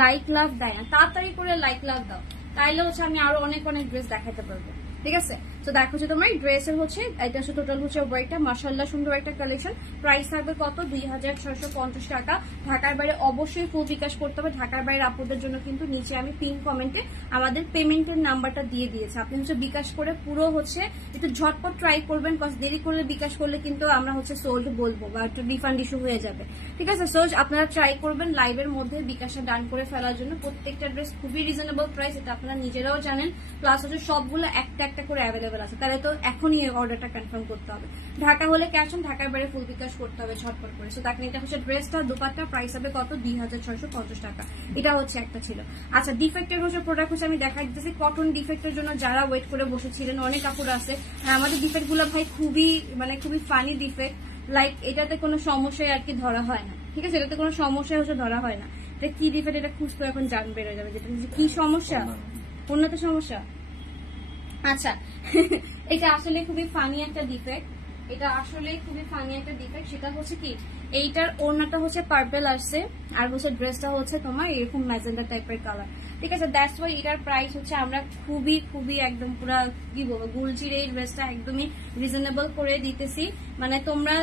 লাইক লাভ দেয় না। তাড়াতাড়ি করে লাইক লাভ দাও, তাইলে হচ্ছে আমি আরো অনেক অনেক ড্রেস দেখাতে পারবো, ঠিক আছে। তো দেখো হচ্ছে তোমার ড্রেসের হচ্ছে এটা হচ্ছে টোটাল হচ্ছে ওয়াইটা মাশাআল্লাহ সুন্দর একটা কালেকশন। প্রাইস থাকবে কত? 2650 টাকা। ঢাকার বাইরে অবশ্যই ফুল বিকাশ করতে হবে। ঢাকার বাইরে আপুদের জন্য কিন্তু নিচে আমি পিন কমেন্টে আমাদের পেমেন্টের নাম্বারটা দিয়ে দিয়েছি, আপনি হচ্ছে বিকাশ করে পুরো হচ্ছে একটু ঝটপট ট্রাই করবেন, কজ দেরি করলে বিকাশ করলে কিন্তু আমরা হচ্ছে সোল্ড বলবো বা একটু রিফান্ড ইস্যু হয়ে যাবে, ঠিক আছে। সো আপনারা ট্রাই করবেন লাইভের মধ্যে বিকাশটা ডান করে ফেলার জন্য। প্রত্যেকটা ড্রেস খুবই রিজনেবল প্রাইস, এটা আপনারা নিজেরাও জানেন, প্লাস হচ্ছে সবগুলো একটা একটা করে অ্যাভেলেবেল আছে, তাহলে তো এখনই এই অর্ডারটা কনফার্ম করতে হবে। ঢাকা হলে ক্যাশ অন, ঢাকার বাইরে ফুল বিকাশ করতে হবে ঝটপট করে। সো দেখেন এটা হচ্ছে ড্রেসটা, দুপাট্টা প্রাইস হবে কত? 2650 টাকা। এটা হচ্ছে একটা ছিল। আচ্ছা, ডিফেক্টের হচ্ছে প্রোডাক্ট হচ্ছে আমি দেখা দিতেছি। কটন ডিফেক্টের জন্য যারা ওয়েট করে বসেছিলেন, অনেক কাপড় আছে। আমাদের ডিফেক্ট গুলো ভাই খুবই খুবই ফানি ডিফেক্ট, লাইক এটাতে কোনো সমস্যায় আর কি ধরা হয় না, ঠিক আছে, এটাতে কোনো সমস্যা হচ্ছে ধরা হয় না। এটা কি ডিফেক্ট এটা খুঁজতে এখন জান বেরোয় যাবে, যেটা কি সমস্যা, উন্নত সমস্যা। আচ্ছা, এটা আসলে খুবই ফানি একটা ডিফেক্ট, এটা আসলে খুবই ফানি একটা ডিফেক্ট। সেটা হচ্ছে কি, এইটার ওড়নাটা হচ্ছে পার্পল আসছে, আর হচ্ছে ড্রেসটা হচ্ছে তোমার এরকম ম্যাজেন্ডা টাইপের কালার, ঠিক আছে। দ্যাটস ওয়াই এটার প্রাইস হচ্ছে আমরা খুবই খুবই একদম পুরা কি বলবো গুলচির এই ড্রেসটা একদমই রিজনেবল করে দিতেছি। মানে তোমরা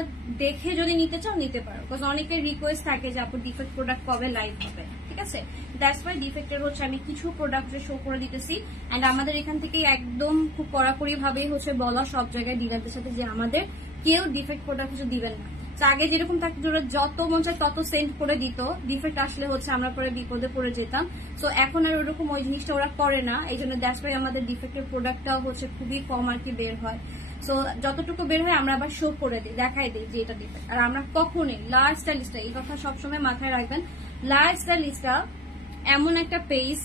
দেখে যদি নিতে চাও নিতে পারো, বিকজ অনেকের রিকোয়েস্ট থাকে যে আপু ডিফেক্ট প্রোডাক্ট কবে লাইভ হবে, ঠিক আছে। দ্যাটস ওয়াই ডিফেক্টের হচ্ছে আমি কিছু প্রোডাক্ট শো করে দিতেছি, এন্ড আমাদের এখান থেকে একদম খুব কড়াকড়ি ভাবেই হচ্ছে বলা সব জায়গায় ডিলারদের সাথে যে আমাদের কেউ ডিফেক্ট প্রোডাক্ট হচ্ছে দিবেন না। আগে যেরকম থাকে যত মন চায় তত সেন্ড করে দিত, ডিফেক্ট আসলে হচ্ছে আমরা পরে বিপদে পড়ে যেতাম। সো এখন আর ওরকম ওই জিনিসটা ওরা করে না, এই জন্য দ্যাটস ওয়াই আমাদের ডিফেক্টের প্রোডাক্টটাও হচ্ছে খুবই কম আর কি বের হয়। সো যতটুকু বের হয় আমরা আবার শো করে দিই, দেখাই দিই যে এটা ডিফেক্ট। আর আমরা কখনোই লার্জ স্টাইলিস্টটা, এই কথা সবসময় মাথায় রাখবেন, লার্জ স্টাইলিস্টটা এমন একটা পেজ,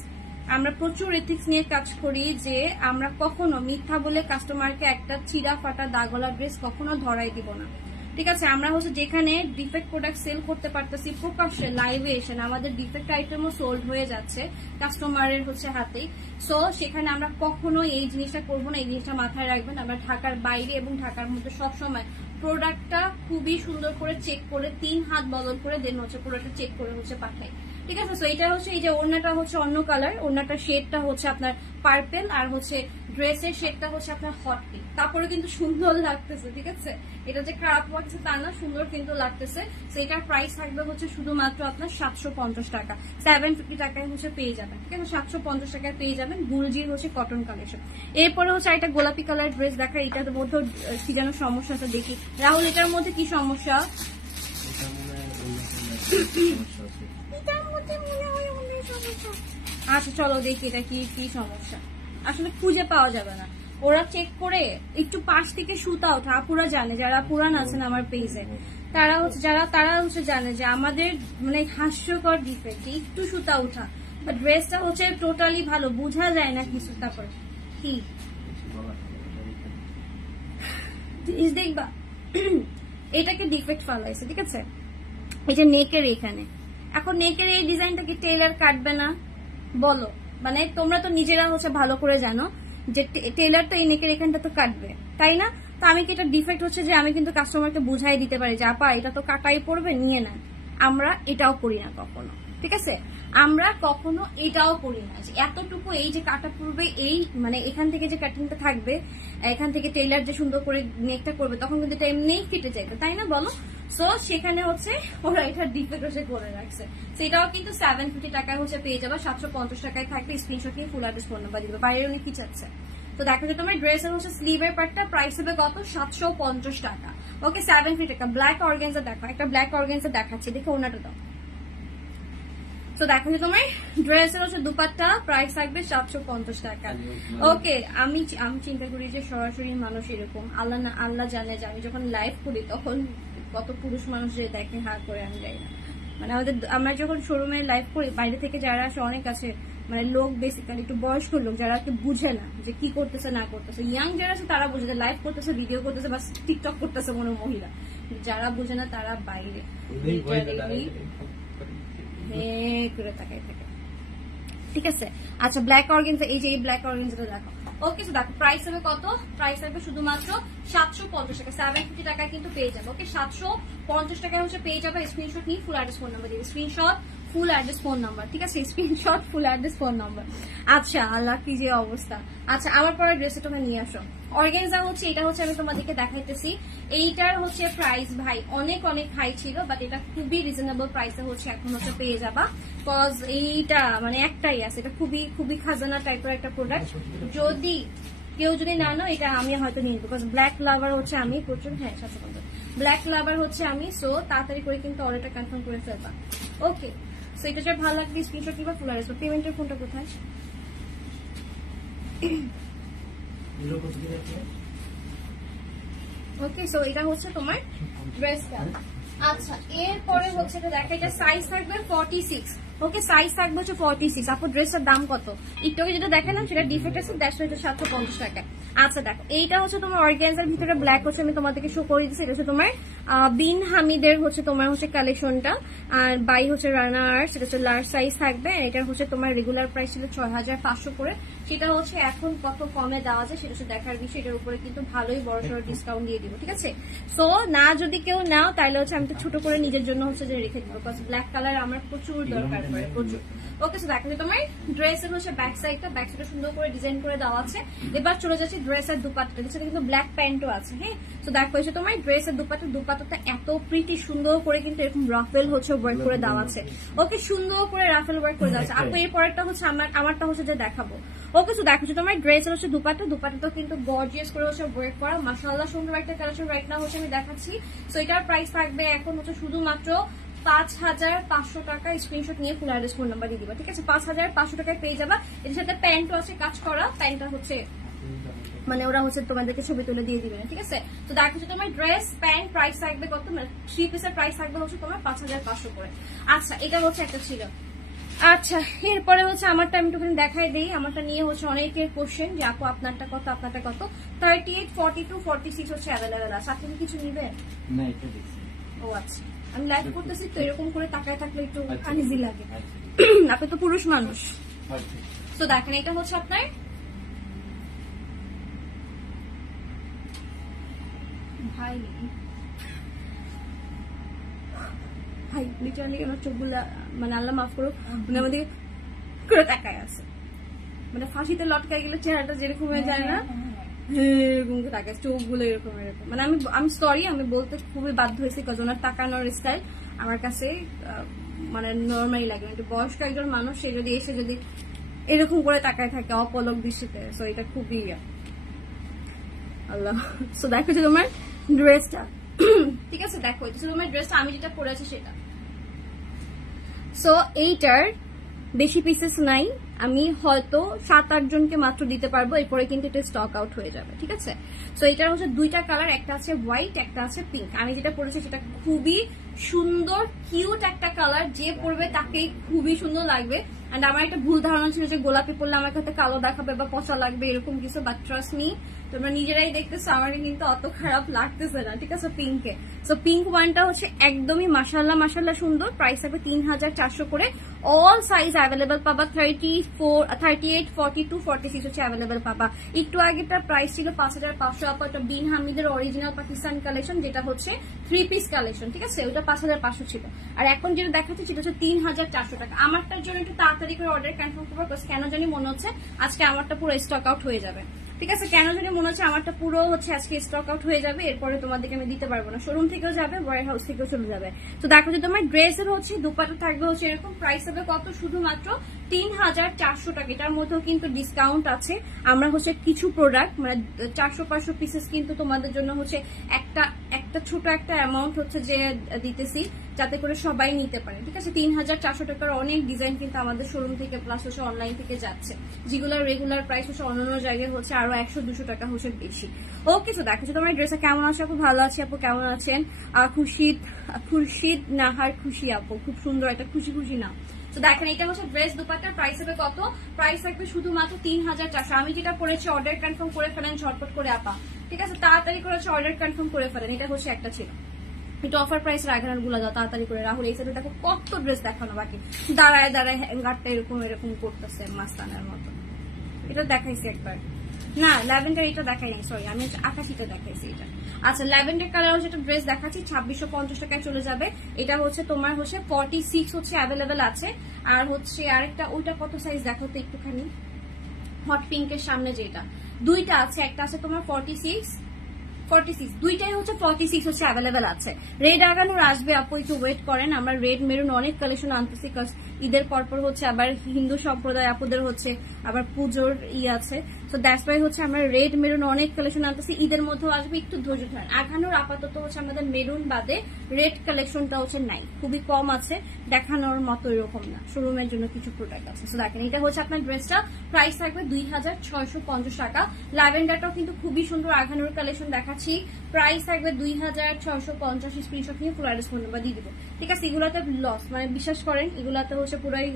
আমরা প্রচুর এথিক্স নিয়ে কাজ করি যে আমরা কখনো মিথ্যা বলে কাস্টমারকে একটা চিরা ফাটা দাগলা ড্রেস কখনো ধরাই দিব না, ঠিক আছে। আমরা হচ্ছে যেখানে ডিফেক্ট প্রোডাক্ট সেল করতে পারতেছি প্রকাশ্যে লাইভে এসে, আমাদের ডিফেক্ট আইটেমও সোল্ড হয়ে যাচ্ছে কাস্টমারের হচ্ছে হাতেই। সো সেখানে আমরা কখনো এই জিনিসটা করবো না, এই জিনিসটা মাথায় রাখবেন। আমরা ঢাকার বাইরে এবং ঢাকার মধ্যে সবসময় প্রোডাক্টটা খুবই সুন্দর করে চেক করে 3 হাত বদল করে দেন হচ্ছে প্রোডাক্টটা চেক করে হচ্ছে পাঠাই, ঠিক আছে। সো এটা হচ্ছে এই যে ওড়নাটা হচ্ছে অন্য কালার, ওড়নাটার শেডটা হচ্ছে আপনার পার্পেল, আর হচ্ছে ড্রেসের শেডটা হচ্ছে আপনার হট পিঙ্ক। তারপরে কিন্তু সুন্দর লাগতেছে, ঠিক আছে, এটা যে খারাপ লাগছে তা না, সুন্দর কিন্তু লাগতেছে। সেটার প্রাইস থাকবে হচ্ছে শুধুমাত্র আপনার 750 টাকা, 750 টাকায় হচ্ছে পেয়ে যাবেন, ঠিক আছে, 750 টাকায় পেয়ে যাবেন গুলজির হচ্ছে কটন কালেকশন। এরপরে হচ্ছে একটা গোলাপি কালার ড্রেস দেখা, এটার মধ্যে কি যেন সমস্যা আছে দেখি। রাহুল, এটার মধ্যে কি সমস্যা? আচ্ছা চলো দেখি এটা কি কি সমস্যা, আসলে খুঁজে পাওয়া যাবে না, ওরা চেক করে একটু পাশ থেকে সুতা ওঠা। আপুরা জানে, যারা পুরান আছেন আমার পেজে, তারা হচ্ছে জানে যে আমাদের হাস্যকর ডিফেক্ট একটু সুতা ওঠা, বাট ড্রেসটা হচ্ছে টোটালি ভালো, বোঝা যায় না কিছু। তারপর কি দেখবা এটাকে ডিফেক্ট ফালাইছে, ঠিক আছে, এই যে নেকের এখানে। এখন নেকের এই ডিজাইনটা কি টেলার কাটবে না বলো? তোমরা তো নিজেরা হচ্ছে ভালো করে জানো যে টেলার তো এই নেকের এখানটা তো কাটবে, তাই না? তো আমি কি এটা ডিফেক্ট হচ্ছে যে আমি কিন্তু কাস্টমারকে বুঝাই দিতে পারি যে আপা এটা তো কাটাই পড়বে, নিয়ে নেন। আমরা এটাও করি না কখনো, ঠিক আছে? আমরা কখনো এটাও করি না যে এতটুকু এই যে কাটা পড়বে, এই মানে এখান থেকে যে কাটিংটা থাকবে, এখান থেকে টেইলার যে সুন্দর করে নেকটা করবে, তখন কিন্তু এটা এমনিই কেটে যাবে, তাই না বলো? সো সেখানে হচ্ছে ওরা এটা ডিফেক্ট হচ্ছে করে রাখছে। সেটাও কিন্তু 750 টাকায় হচ্ছে পেয়ে যাবে, 750 টাকায় থাকবে। স্ক্রিনশট নিয়ে ফুল অ্যাড্রেস ফোন নাম্বার দিবে। বাইরে উনি কি চাচ্ছে? তো দেখো যে তোমার ড্রেসের হচ্ছে স্লিভের পার্টটা প্রাইস হবে কত? 750 টাকা। ওকে, 750 টাকা। ব্ল্যাক অর্গানজা দেখো, একটা ব্ল্যাক অর্গানজা দেখাচ্ছি, দেখো ওনাটা দাও। তো দেখো যে তোমার ড্রেসের হচ্ছে দুপাট্টা প্রাইস থাকবে 750 টাকা। ওকে, আমি চিন্তা করি যে সরাসরি মানুষ এরকম, আল্লাহ জানে যে আমি যখন লাইভ করি তখন কত পুরুষ মানুষ যে দেখে হা করে, আমি যাই না। মানে আমরা যখন শোরুমে লাইভ করি, বাইরে থেকে যারা আসে অনেক আছে, মানে লোক বেসিক্যালি একটু বয়স্ক লোক যারা একটু বুঝে না যে কি করতেছে না করতেছে। ইয়াং যারা আছে তারা বুঝে যে লাইভ করতেছে, ভিডিও করতেছে বা টিকটক করতেছে মনে মহিলা। যারা বুঝে না তারা বাইরে করে তাকাই থাকে, ঠিক আছে? আচ্ছা, ব্ল্যাক অর্গানজা, এই যে এই ব্ল্যাক অর্গানজাটা দেখো। ওকে, তো দেখো প্রাইস হবে কত? প্রাইস হবে শুধুমাত্র 750 টাকা। 750 টাকায় কিন্তু পেয়ে যাবে। ওকে, 750 টাকায় হচ্ছে পেয়ে যাবে। স্ক্রিনশট নিয়ে ফুল অ্যাড্রেস ফোন নাম্বার দিবে। Screenshot, full address, phone number, ঠিক আছে? Screenshot, full address, phone number. আচ্ছা, আল্লাহ কি যে অবস্থা। আচ্ছা, আমার পরে ড্রেসটা তোমরা নিয়ে আসো। অর্গানজা হচ্ছে এটা হচ্ছে আমি তোমাদেরকে দেখাইতেছি। এইটার হচ্ছে প্রাইস ভাই অনেক অনেক হাই ছিল, বাট এটা খুবই রিজনেবল প্রাইসে হচ্ছে এখন হচ্ছে পেয়ে যাবা। কজ এইটা মানে একটাই আছে, এটা খুবই খুবই খাজানা টাইপের একটা প্রোডাক্ট। যদি কেউ যদি না নাও, এটা আমি হয়তো নিয়ে নিবো, বিকজ ব্ল্যাক লাভার হচ্ছে আমি প্রচুর। হ্যাঁ, 750 ব্ল্যাক লাভার হচ্ছে আমি। সো তাড়াতাড়ি করে কিন্তু অর্ডারটা কনফার্ম করে ফেলবা। ওকে, সো এটা যে ভালো লাগবে স্ক্রিনশট কিংবা ফুল আসবে। পেমেন্টের ফোনটা কোথায়? ওকে, সো এটা হচ্ছে তোমার ড্রেসটা। আচ্ছা, এরপরে হচ্ছে দেখা, এটা সাইজ থাকবে 46। ওকে, সাইজ থাকবে হচ্ছে 46। আপু ড্রেসের দাম কত? একটু যেটা দেখালাম সেটা ডিফেক্ট আছে, দ্যাটস ওয়াই এটা 750 টাকা। আচ্ছা দেখো, এইটা হচ্ছে তোমার অর্গানজার ভিতরে ব্ল্যাক হচ্ছে আমি তোমাদেরকে শো করে দিচ্ছি। এটা হচ্ছে তোমার বিন হামিদের হচ্ছে তোমার হচ্ছে কালেকশনটা, আর বাই হচ্ছে রানা আর্ট, সেটা হচ্ছে লার্জ সাইজ থাকবে। এটা হচ্ছে তোমার রেগুলার প্রাইস ছিল 6500 করে, সেটা হচ্ছে এখন কত কমে দেওয়া যায় সেটা হচ্ছে দেখার বিষয়। এটার উপরে কিন্তু ভালোই বড় সড়ো ডিসকাউন্ট দিয়ে দিব, ঠিক আছে? সো না যদি কেউ নাও তাহলে হচ্ছে আমি তো ছোট করে নিজের জন্য হচ্ছে যে রেখে দিব, বিকজ ব্ল্যাক কালার আমার প্রচুর দরকার পড়ে, প্রচুর। ওকে, সো দেখো তোমার ড্রেসের হচ্ছে ব্যাক সাইডটা সুন্দর করে ডিজাইন করে দেওয়া আছে। এবার চলে যাচ্ছে ড্রেসের দুপাট্টা, যেটা কিন্তু ব্ল্যাক প্যান্টও আছে। হ্যাঁ, তো দেখো হচ্ছে তোমার ড্রেসের দুপাট্টাটা এত প্রিটি সুন্দর করে কিন্তু এরকম রাফেল হচ্ছে ওয়ার্ক করে দেওয়া আছে। ওকে, সুন্দর করে রাফেল ওয়ার্ক করে দেওয়া আছে। আপু এর পরেরটা হচ্ছে আমারটা হচ্ছে যে দেখাবো। ওকে, তো দেখো তোমার ড্রেসের হচ্ছে দুপাট্টাটা কিন্তু গর্জিয়াস করে হচ্ছে ওয়ার্ক করা, মাশাআল্লাহ সুন্দর একটা কালেকশন রাইট নাও হচ্ছে আমি দেখাচ্ছি। সো এটার প্রাইস থাকবে এখন হচ্ছে শুধুমাত্র 5500 টাকা। স্ক্রিনশট নিয়ে ফুল অ্যাড্রেস ফোন নাম্বার দিয়ে দিবা, ঠিক আছে? 5500 টাকায় পেয়ে যাবা। এর সাথে প্যান্টও আছে কাজ করা, প্যান্টটা হচ্ছে মানে ওরা হচ্ছে তোমাদেরকে ছবি তুলে দিয়ে দিবে, ঠিক আছে? তো দেখো যে তোমার ড্রেস প্যান্ট প্রাইস থাকবে কত? মানে 3 পিসের প্রাইস থাকবে হচ্ছে তোমার 5500 করে। আচ্ছা, এটা হচ্ছে একটা ছিল। আচ্ছা, এরপরে হচ্ছে আমারটা আমি একটুখানি দেখাই দিই। আমারটা নিয়ে হচ্ছে অনেকের কোশ্চেন যে আপু আপনারটা কত, আপনারটা কত। 38, 42, 46 হচ্ছে অ্যাভেলেবেল আছে। আপনি কিছু নিবেন? না, এটা দেখছি। ও আচ্ছা, আমি লাইভ করতেছি তো এরকম করে তাকায় থাকলে একটু আনইজি লাগে। আপনি তো পুরুষ মানুষ। তো দেখেন, এটা হচ্ছে আপনার ভাই লিটারালি আমার চোখগুলা মানে আল্লাহ মাফ করুক, মানে আমাদের করে তাকায় আছে, মানে ফাঁসিতে লটকায় গেলে চেহারাটা যেরকম হয়ে যায় না, এরকম তাকায়, চোখগুলো এরকম এরকম। মানে আমি সরি, আমি বলতে খুবই বাধ্য হয়েছি, কারণ ওনার তাকানোর স্টাইল আমার কাছে মানে নর্মালি লাগে। একটু বয়স্ক একজন মানুষ, সে যদি এসে যদি এরকম করে তাকায় থাকে অপলক দৃষ্টিতে, সো এটা খুবই আল্লাহ। সো দেখো যে তোমার ড্রেসটা, ঠিক আছে? দেখো এটা তোমার ড্রেসটা আমি যেটা পরেছি সেটা। সো এইটার বেশি পিসেস নাই, আমি হয়তো 7-8 জনকে মাত্র দিতে পারবো, এরপরে কিন্তু এটা স্টক আউট হয়ে যাবে, ঠিক আছে? সো এটার হচ্ছে দুইটা কালার, একটা আছে হোয়াইট, একটা আছে পিঙ্ক। আমি যেটা পরেছি সেটা খুবই সুন্দর কিউট একটা কালার, যে পরবে তাকেই খুবই সুন্দর লাগবে। এন্ড আমার একটা ভুল ধারণা ছিল যে গোলাপি পরলে আমার কাছে কালো দেখাবে বা পচা লাগবে এরকম কিছু, বাট ট্রাস্ট মি তোমরা নিজেরাই দেখতেছো আমাকে কিন্তু অত খারাপ লাগতেছে না, ঠিক আছে। পিঙ্কে সো পিঙ্ক ওয়ানটা হচ্ছে একদমই মাশাআল্লাহ সুন্দর। প্রাইস থাকবে 3400 করে। অল সাইজ অ্যাভেলেবেল পাবা, 34, 38, 42, 46 হচ্ছে অ্যাভেলেবেল পাবা। একটু আগেটার প্রাইস ছিল 5500 আপা, এটা বিন হামিদের অরিজিনাল পাকিস্তান কালেকশন, যেটা হচ্ছে 3 পিস কালেকশন, ঠিক আছে। ওটা 5500 ছিল। আর এখন যেটা দেখাচ্ছি সেটা হচ্ছে 3400 টাকা। আমারটার জন্য একটু তাড়াতাড়ি করে অর্ডার কনফার্ম করবো, কেন জানি মনে হচ্ছে আজকে আমারটা পুরো স্টক আউট হয়ে যাবে, ঠিক আছে। কেন জানি মনে হচ্ছে আমারটা পুরো হচ্ছে আজকে স্টক আউট হয়ে যাবে, এরপরে তোমাদেরকে আমি দিতে পারবো না। শোরুম থেকেও যাবে, ওয়্যার হাউস থেকেও চলে যাবে। তো দেখো যে তোমার ড্রেসের হচ্ছে দুপাটা থাকবে হচ্ছে এরকম, প্রাইস হবে কত, শুধুমাত্র 3400 টাকা। এটার মধ্যেও কিন্তু ডিসকাউন্ট আছে। আমরা হচ্ছে কিছু প্রোডাক্ট মানে 400-500 পিসেস কিন্তু তোমাদের জন্য হচ্ছে একটা ছোট একটা অ্যামাউন্ট হচ্ছে যে দিতেছি, যাতে করে সবাই নিতে পারে, ঠিক আছে। 3400 টাকার অনেক ডিজাইন কিন্তু আমাদের শোরুম থেকে প্লাস হচ্ছে অনলাইন থেকে যাচ্ছে, যেগুলো রেগুলার প্রাইস হচ্ছে অন্যান্য জায়গায় হচ্ছে আরো 100-200 টাকা হচ্ছে বেশি। ওকে, তো দেখো যে তোমার ড্রেসটা কেমন আছে আপু? ভালো আছে আপু, কেমন আছেন? খুরশিদ নাহার খুশি আপু, খুব সুন্দর একটা খুশি নাম। তো দেখেন এটা হচ্ছে ড্রেস দুপাট্টার প্রাইস হবে কত, প্রাইস থাকবে শুধুমাত্র 3400। আমি যেটা পড়েছি অর্ডার কনফার্ম করে ফেলেন ঝটপট করে আপা, ঠিক আছে। তাড়াতাড়ি করে অর্ডার কনফার্ম করে ফেলেন। এটা হচ্ছে একটা ছিল, এটা অফার প্রাইস রাখানোর গুলো দাও তাড়াতাড়ি করে। রাহুল এই সাইডে দেখো কত ড্রেস দেখানো বাকি, দাঁড়ায় হ্যাঙ্গারটা এরকম করতেছে মাস্তানের মতো। এটা দেখাইছি একবার, না ল্যাভেন্ডার এটা দেখাই, সরি আমি আকাশিটা দেখাইছি এটা। আচ্ছা, ল্যাভেন্ডার কালার হচ্ছে একটা ড্রেস দেখাচ্ছি, 2650 টাকায় চলে যাবে। এটা হচ্ছে তোমার হচ্ছে 46 হচ্ছে অ্যাভেলেবেল আছে। আর হচ্ছে আরেকটা, ওইটা কত সাইজ দেখো তো একটুখানি, হট পিঙ্কের সামনে যেটা, দুইটা আছে, একটা আছে তোমার 46, দুইটাই হচ্ছে 46 হচ্ছে অ্যাভেলেবেল আছে। রেড আগানোর আসবে আপু, একটু ওয়েট করেন। আমরা রেড মেরুন অনেক কালেকশন আনতেছি, ঈদের পরপর হচ্ছে আবার হিন্দু সম্প্রদায় আপুদের হচ্ছে আবার পুজোর আছে, তো দ্যাটস ওয়াই হচ্ছে আমরা রেড মেরুন অনেক কালেকশন আনতেছি। ঈদের মধ্যেও আসবে, একটু ধৈর্য ধরেন। আগানোর আপাতত হচ্ছে আমাদের মেরুন বাদে রেড কালেকশনটা হচ্ছে নাই, খুবই কম আছে, দেখানোর মতো এরকম না। শোরুমের জন্য কিছু প্রোডাক্ট আছে। তো দেখেন এটা হচ্ছে আপনার ড্রেসটা, প্রাইস থাকবে 2650 টাকা। ল্যাভেন্ডারটাও কিন্তু খুবই সুন্দর আগানোর কালেকশন দেখাচ্ছি, প্রাইস থাকবে 2650। স্ক্রিনশট নিয়ে পুরো অ্যাড্রেস ফোন নাম্বার দিয়ে দিব, ঠিক আছে। এগুলাতে লস মানে বিশ্বাস করেন, এগুলাতে হচ্ছে পুরাই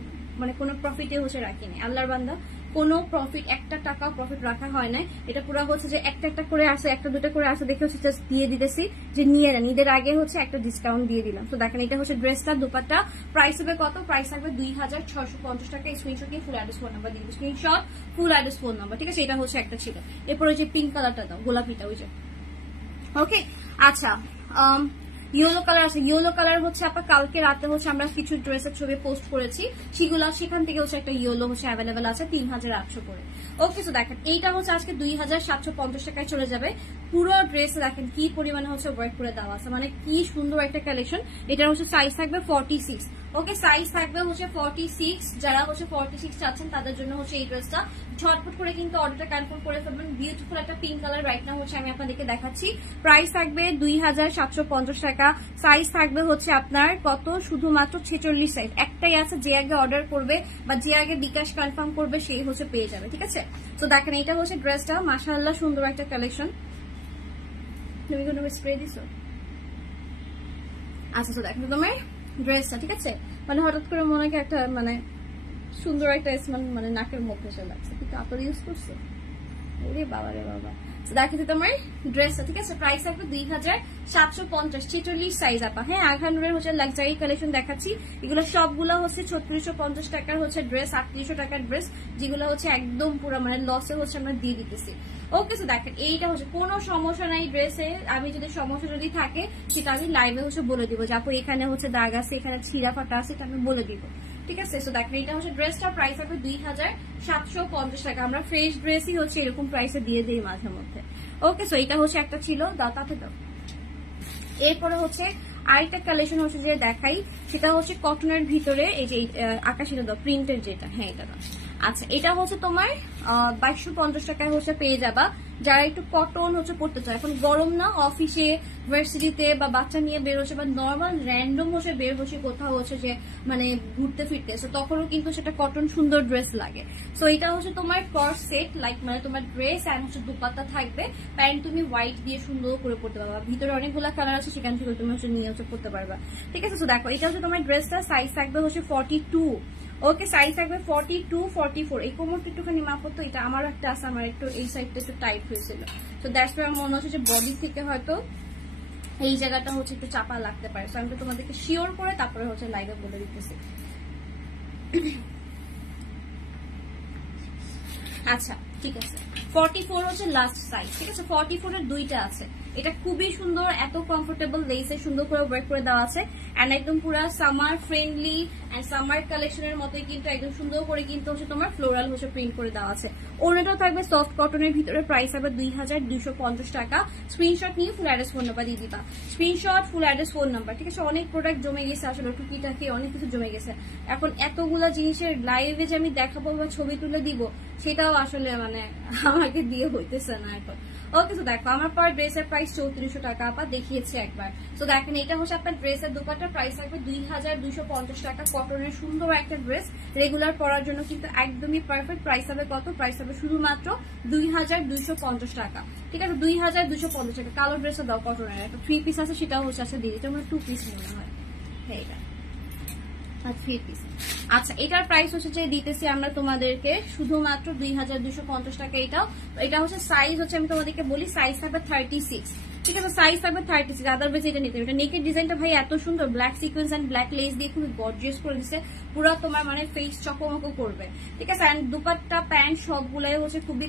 মানে কোনো প্রফিটে হচ্ছে রাখিনি, আল্লাহর বান্দা কোনো প্রফিট, একটা টাকাও প্রফিট রাখা হয় না। এটা পুরো হচ্ছে যে একটা করে আসে, একটা দুটো করে আসে দেখে হচ্ছে জাস্ট দিয়ে দিতেছি যে নিয়ে নেন, ঈদের আগে হচ্ছে একটা ডিসকাউন্ট দিয়ে দিলাম। তো দেখেন এটা হচ্ছে ড্রেসটা, দুপাট্টা প্রাইস হবে কত, প্রাইস থাকবে 2650 টাকা। স্ক্রিনশট নিয়ে ফুল অ্যাড্রেস ফোন নাম্বার দিয়ে দিবো, screenshot full address phone number, ঠিক আছে। এটা হচ্ছে একটা ছিল। এরপরে যে পিঙ্ক কালারটা দাও, গোলাপিটা ওই যে, ওকে। আচ্ছা, ইয়েলো কালার আছে, ইয়েলো কালার হচ্ছে আপনার কালকে রাতে হচ্ছে আমরা কিছু ড্রেসের ছবি পোস্ট করেছি, সেখান থেকে হচ্ছে একটা ইয়েলো হচ্ছে অ্যাভেলেবেল আছে 3800 করে। ওকে, তো দেখেন এইটা হচ্ছে আজকে 2750 টাকায় চলে যাবে। পুরো ড্রেসে দেখেন কি পরিমাণে হচ্ছে ওয়ার্ক করে দেওয়া আছে, মানে কি সুন্দর একটা কালেকশন। এটা হচ্ছে সাইজ থাকবে 46, ওকে, সাইজ থাকবে হচ্ছে 46। যারা হচ্ছে 46 চাচ্ছেন তাদের জন্য হচ্ছে এই ড্রেসটা, ঝটপট করে কিন্তু অর্ডারটা কনফার্ম করে ফেলবেন। বিউটিফুল একটা পিঙ্ক কালার রাইট নাও হচ্ছে আমি আপনাদেরকে দেখাচ্ছি, প্রাইস থাকবে 2750 টাকা। সাইজ থাকবে হচ্ছে আপনার কত, শুধুমাত্র 46 সাইজ। একটাই আছে, যে আগে অর্ডার করবে বা যে আগে বিকাশ কনফার্ম করবে সেই হচ্ছে পেয়ে যাবে, ঠিক আছে। তো দেখেন এটা হচ্ছে ড্রেসটা, মাশাআল্লাহ সুন্দর একটা কালেকশন। তুমি কোনো স্প্রে দিছো? আচ্ছা, তো দেখো তোমার ড্রেসটা, ঠিক আছে। মানে হঠাৎ করে মনে হয় একটা মানে সুন্দর একটা স্মেল মানে নাকের মধ্যে এসে লাগছে, কিন্তু আতর ইউজ করছো, ওরে বাবা রে বাবা। দেখো তোমার ড্রেসটা, ঠিক আছে। প্রাইস থাকবে 2750, 46 সাইজ আপা। হ্যাঁ, আঘানুরের হচ্ছে লাক্সারি কালেকশন দেখাচ্ছি। এগুলো সবগুলো হচ্ছে 3650 টাকার হচ্ছে ড্রেস, 3800 টাকার ড্রেস, যেগুলো হচ্ছে একদম পুরো মানে লসে হচ্ছে আমরা দিয়ে দিতেছি। ওকে, তো দেখেন এইটা হচ্ছে কোনো সমস্যা নাই ড্রেসে। আমি যদি সমস্যা যদি থাকে সেটা আমি লাইভে হচ্ছে বলে দিব, যে আপু এখানে হচ্ছে দাগ আছে, এখানে ছিঁড়া ফাটা আছে, এটা আমি বলে দিব, ঠিক আছে। তো দেখেন এটা হচ্ছে ড্রেসটা, প্রাইস হবে 2750 টাকা। আমরা ফ্রেশ ড্রেসই হচ্ছে এরকম প্রাইসে দিয়ে দিই মাঝে মধ্যে। ওকে, সো এটা হচ্ছে একটা ছিল, দাও তাতে দাও। এরপরে হচ্ছে আরেকটা কালেকশন হচ্ছে যে দেখাই, সেটা হচ্ছে কটনের ভিতরে এই যে আকাশিটা দাও, প্রিন্টের যেটা, হ্যাঁ এটা দাও। আচ্ছা, এটা হচ্ছে তোমার 2250 টাকায় হচ্ছে পেয়ে যাবা। যারা একটু কটন হচ্ছে পড়তে চায়, এখন গরম না, অফিসে ভার্সিটিতে বা বাচ্চা নিয়ে বের হচ্ছে বা নর্মাল র্যান্ডম হচ্ছে বের হচ্ছে কোথাও হচ্ছে যে মানে ঘুরতে ফিরতে, তখনও কিন্তু সেটা কটন সুন্দর ড্রেস লাগে। সো এটা হচ্ছে তোমার ফার্স্ট সেট, লাইক মানে তোমার ড্রেস অ্যান্ড হচ্ছে দুপাত্তা থাকবে, প্যান্ট তুমি হোয়াইট দিয়ে সুন্দর করে পড়তে পারবা। ভিতরে অনেকগুলো কালার আছে, সেখান থেকে তুমি হচ্ছে নিয়ে হচ্ছে পড়তে পারবা, ঠিক আছে। তো দেখো এটা হচ্ছে তোমার ড্রেসটা, সাইজ থাকবে হচ্ছে 42, ওকে, সাইজ থাকবে 42, 44। এই কোমরটা একটুখানি মাপো তো, এটা আমার একটা আছে, আমার একটু এই সাইডটা একটু টাইট হয়েছিল, তো দ্যাটস ওয়াই আমার মনে হচ্ছে যে বডি থেকে হয়তো এই জায়গাটা হচ্ছে একটু চাপা লাগতে পারে। সো আমি তো তোমাদেরকে শিওর করে তারপরে হচ্ছে লাইভে বলে দিতেছি। আচ্ছা ঠিক আছে, 44 হচ্ছে লাস্ট সাইজ, ঠিক আছে। 44 এর দুইটা আছে, এটা খুবই সুন্দর, এত কমফোর্টেবল, লেসে সুন্দর করে ওয়ার্ক করে দেওয়া আছে, এন্ড একদম পুরো সামার ফ্রেন্ডলি এন্ড সামার কালেকশনের মতোই কিন্তু একদম সুন্দর করে কিন্তু হচ্ছে তোমার ফ্লোরাল হচ্ছে প্রিন্ট করে দেওয়া আছে। ওনাটাও থাকবে সফট কটনের ভিতরে, প্রাইস হবে 2250 টাকা। স্ক্রিনশট নিয়ে ফুল অ্যাড্রেস ফোন নাম্বার দিয়ে দিবা, screenshot full address phone number, ঠিক আছে। অনেক প্রোডাক্ট জমে গেছে আসলে, টুকিটাকি অনেক কিছু জমে গেছে। এখন এতগুলা জিনিসের লাইভে যে আমি দেখাবো বা ছবি তুলে দিব, সেটাও আসলে মানে আমাকে দিয়ে হইতেছে না এখন। ওকে, তো দেখো আমার পার ড্রেসের প্রাইস 3400 টাকা আপা দেখিয়েছি একবার। তো দেখেন এটা হচ্ছে আপনার ড্রেসের দোপাট্টার প্রাইস থাকবে 2250 টাকা। কটনের সুন্দর একটা ড্রেস, রেগুলার পরার জন্য কিন্তু একদমই পারফেক্ট। প্রাইস হবে কত? প্রাইস হবে শুধুমাত্র 2250 টাকা, ঠিক আছে। 2250 টাকা। কালো ড্রেসও দাও কটনের, একটা 3 পিস আছে, সেটাও হচ্ছে আছে দিদি, এটা আমার 2 পিস মনে হয়, হ্যাঁ এটা 3 পিস। আচ্ছা, এটার প্রাইস হচ্ছে যে দিতেছি আমরা তোমাদেরকে শুধুমাত্র 2250 টাকা। এটা হচ্ছে সাইজ হচ্ছে আমি তোমাদেরকে বলি, সাইজ থাকবে 36, ঠিক আছে। সাইজ থাকবে 36, আদারওয়াইজ এটা নিতে হবে। এটা নেকের ডিজাইনটা ভাই এত সুন্দর, black sequence and black lace দিয়ে খুবই গর্জিয়াস করে দিচ্ছে, পুরো তোমার মানে ফেস চকমক করবে, ঠিক আছে। এন্ড দুপাট্টা প্যান্ট সবগুলাই হচ্ছে খুবই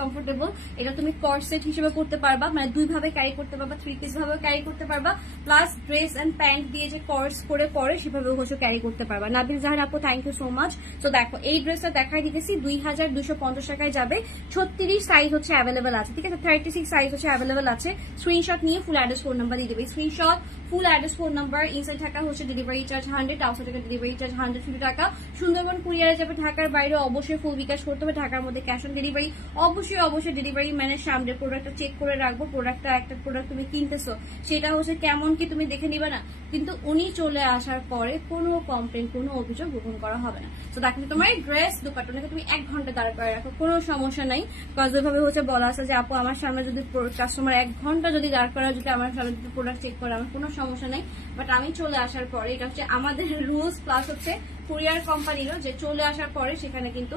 কমফোর্টেবল। এটা তুমি কর্সেট হিসেবে করতে পারবা, মানে 2 ভাবে ক্যারি করতে পারবা, 3 পিস ভাবে ক্যারি করতে পারবা, প্লাস ড্রেস এন্ড প্যান্ট দিয়ে যে কর্স করে পরে সেভাবে হচ্ছে ক্যারি করতে পারবা। নাবিল জাহান আপু, থ্যাংক ইউ সো মাচ। তো দেখো এই ড্রেসটা দেখাই দিতেছি, 2250 টাকায় যাবে। 36 সাইজ হচ্ছে অ্যাভেলেবেল আছে, ঠিক আছে। 36 সাইজ হচ্ছে অ্যাভেলেবেল আছে। স্ক্রিনশট নিয়ে ফুল অ্যাড্রেস ফোন নাম্বার দিয়ে দেবে, screenshot full address phone number. Inside টাকা হচ্ছে ডেলিভারি চার্জ 100, আউটসাইড টাকা ডেলিভারি চার্জ 150 টাকা। সুন্দরবন কুরিয়ারে যাবে, ঢাকার বাইরে অবশ্যই ফুল বিকাশ করতে হবে, ঢাকার মধ্যে ক্যাশ অন ডেলিভারি। অবশ্যই ডেলিভারি ম্যানের সামনে প্রোডাক্টটা চেক করে রাখবো। প্রোডাক্টটা একটা প্রোডাক্ট তুমি কিনতেছো, সেটা হচ্ছে কেমন কি তুমি দেখে নিবে না, কিন্তু উনি চলে আসার পরে কোনো কমপ্লেন, কোনো অভিযোগ গ্রহণ করা হবে না। তো দেখো তোমার ড্রেস দোপাট্টাটাকে তুমি 1 ঘন্টা দাঁড় করে রাখো, কোনো সমস্যা নাই। কাজ ওইভাবে হচ্ছে বলা আছে যে আপু আমার সামনে যদি কাস্টমার 1 ঘন্টা যদি দাঁড় করা, যদি আমার সামনে যদি প্রোডাক্ট চেক করে, আমার কোনো সমস্যা নাই। বাট আমি চলে আসার পরে, এটা হচ্ছে আমাদের রুলস, প্লাস হচ্ছে কুরিয়ার কোম্পানিরও, যে চলে আসার পরে সেখানে কিন্তু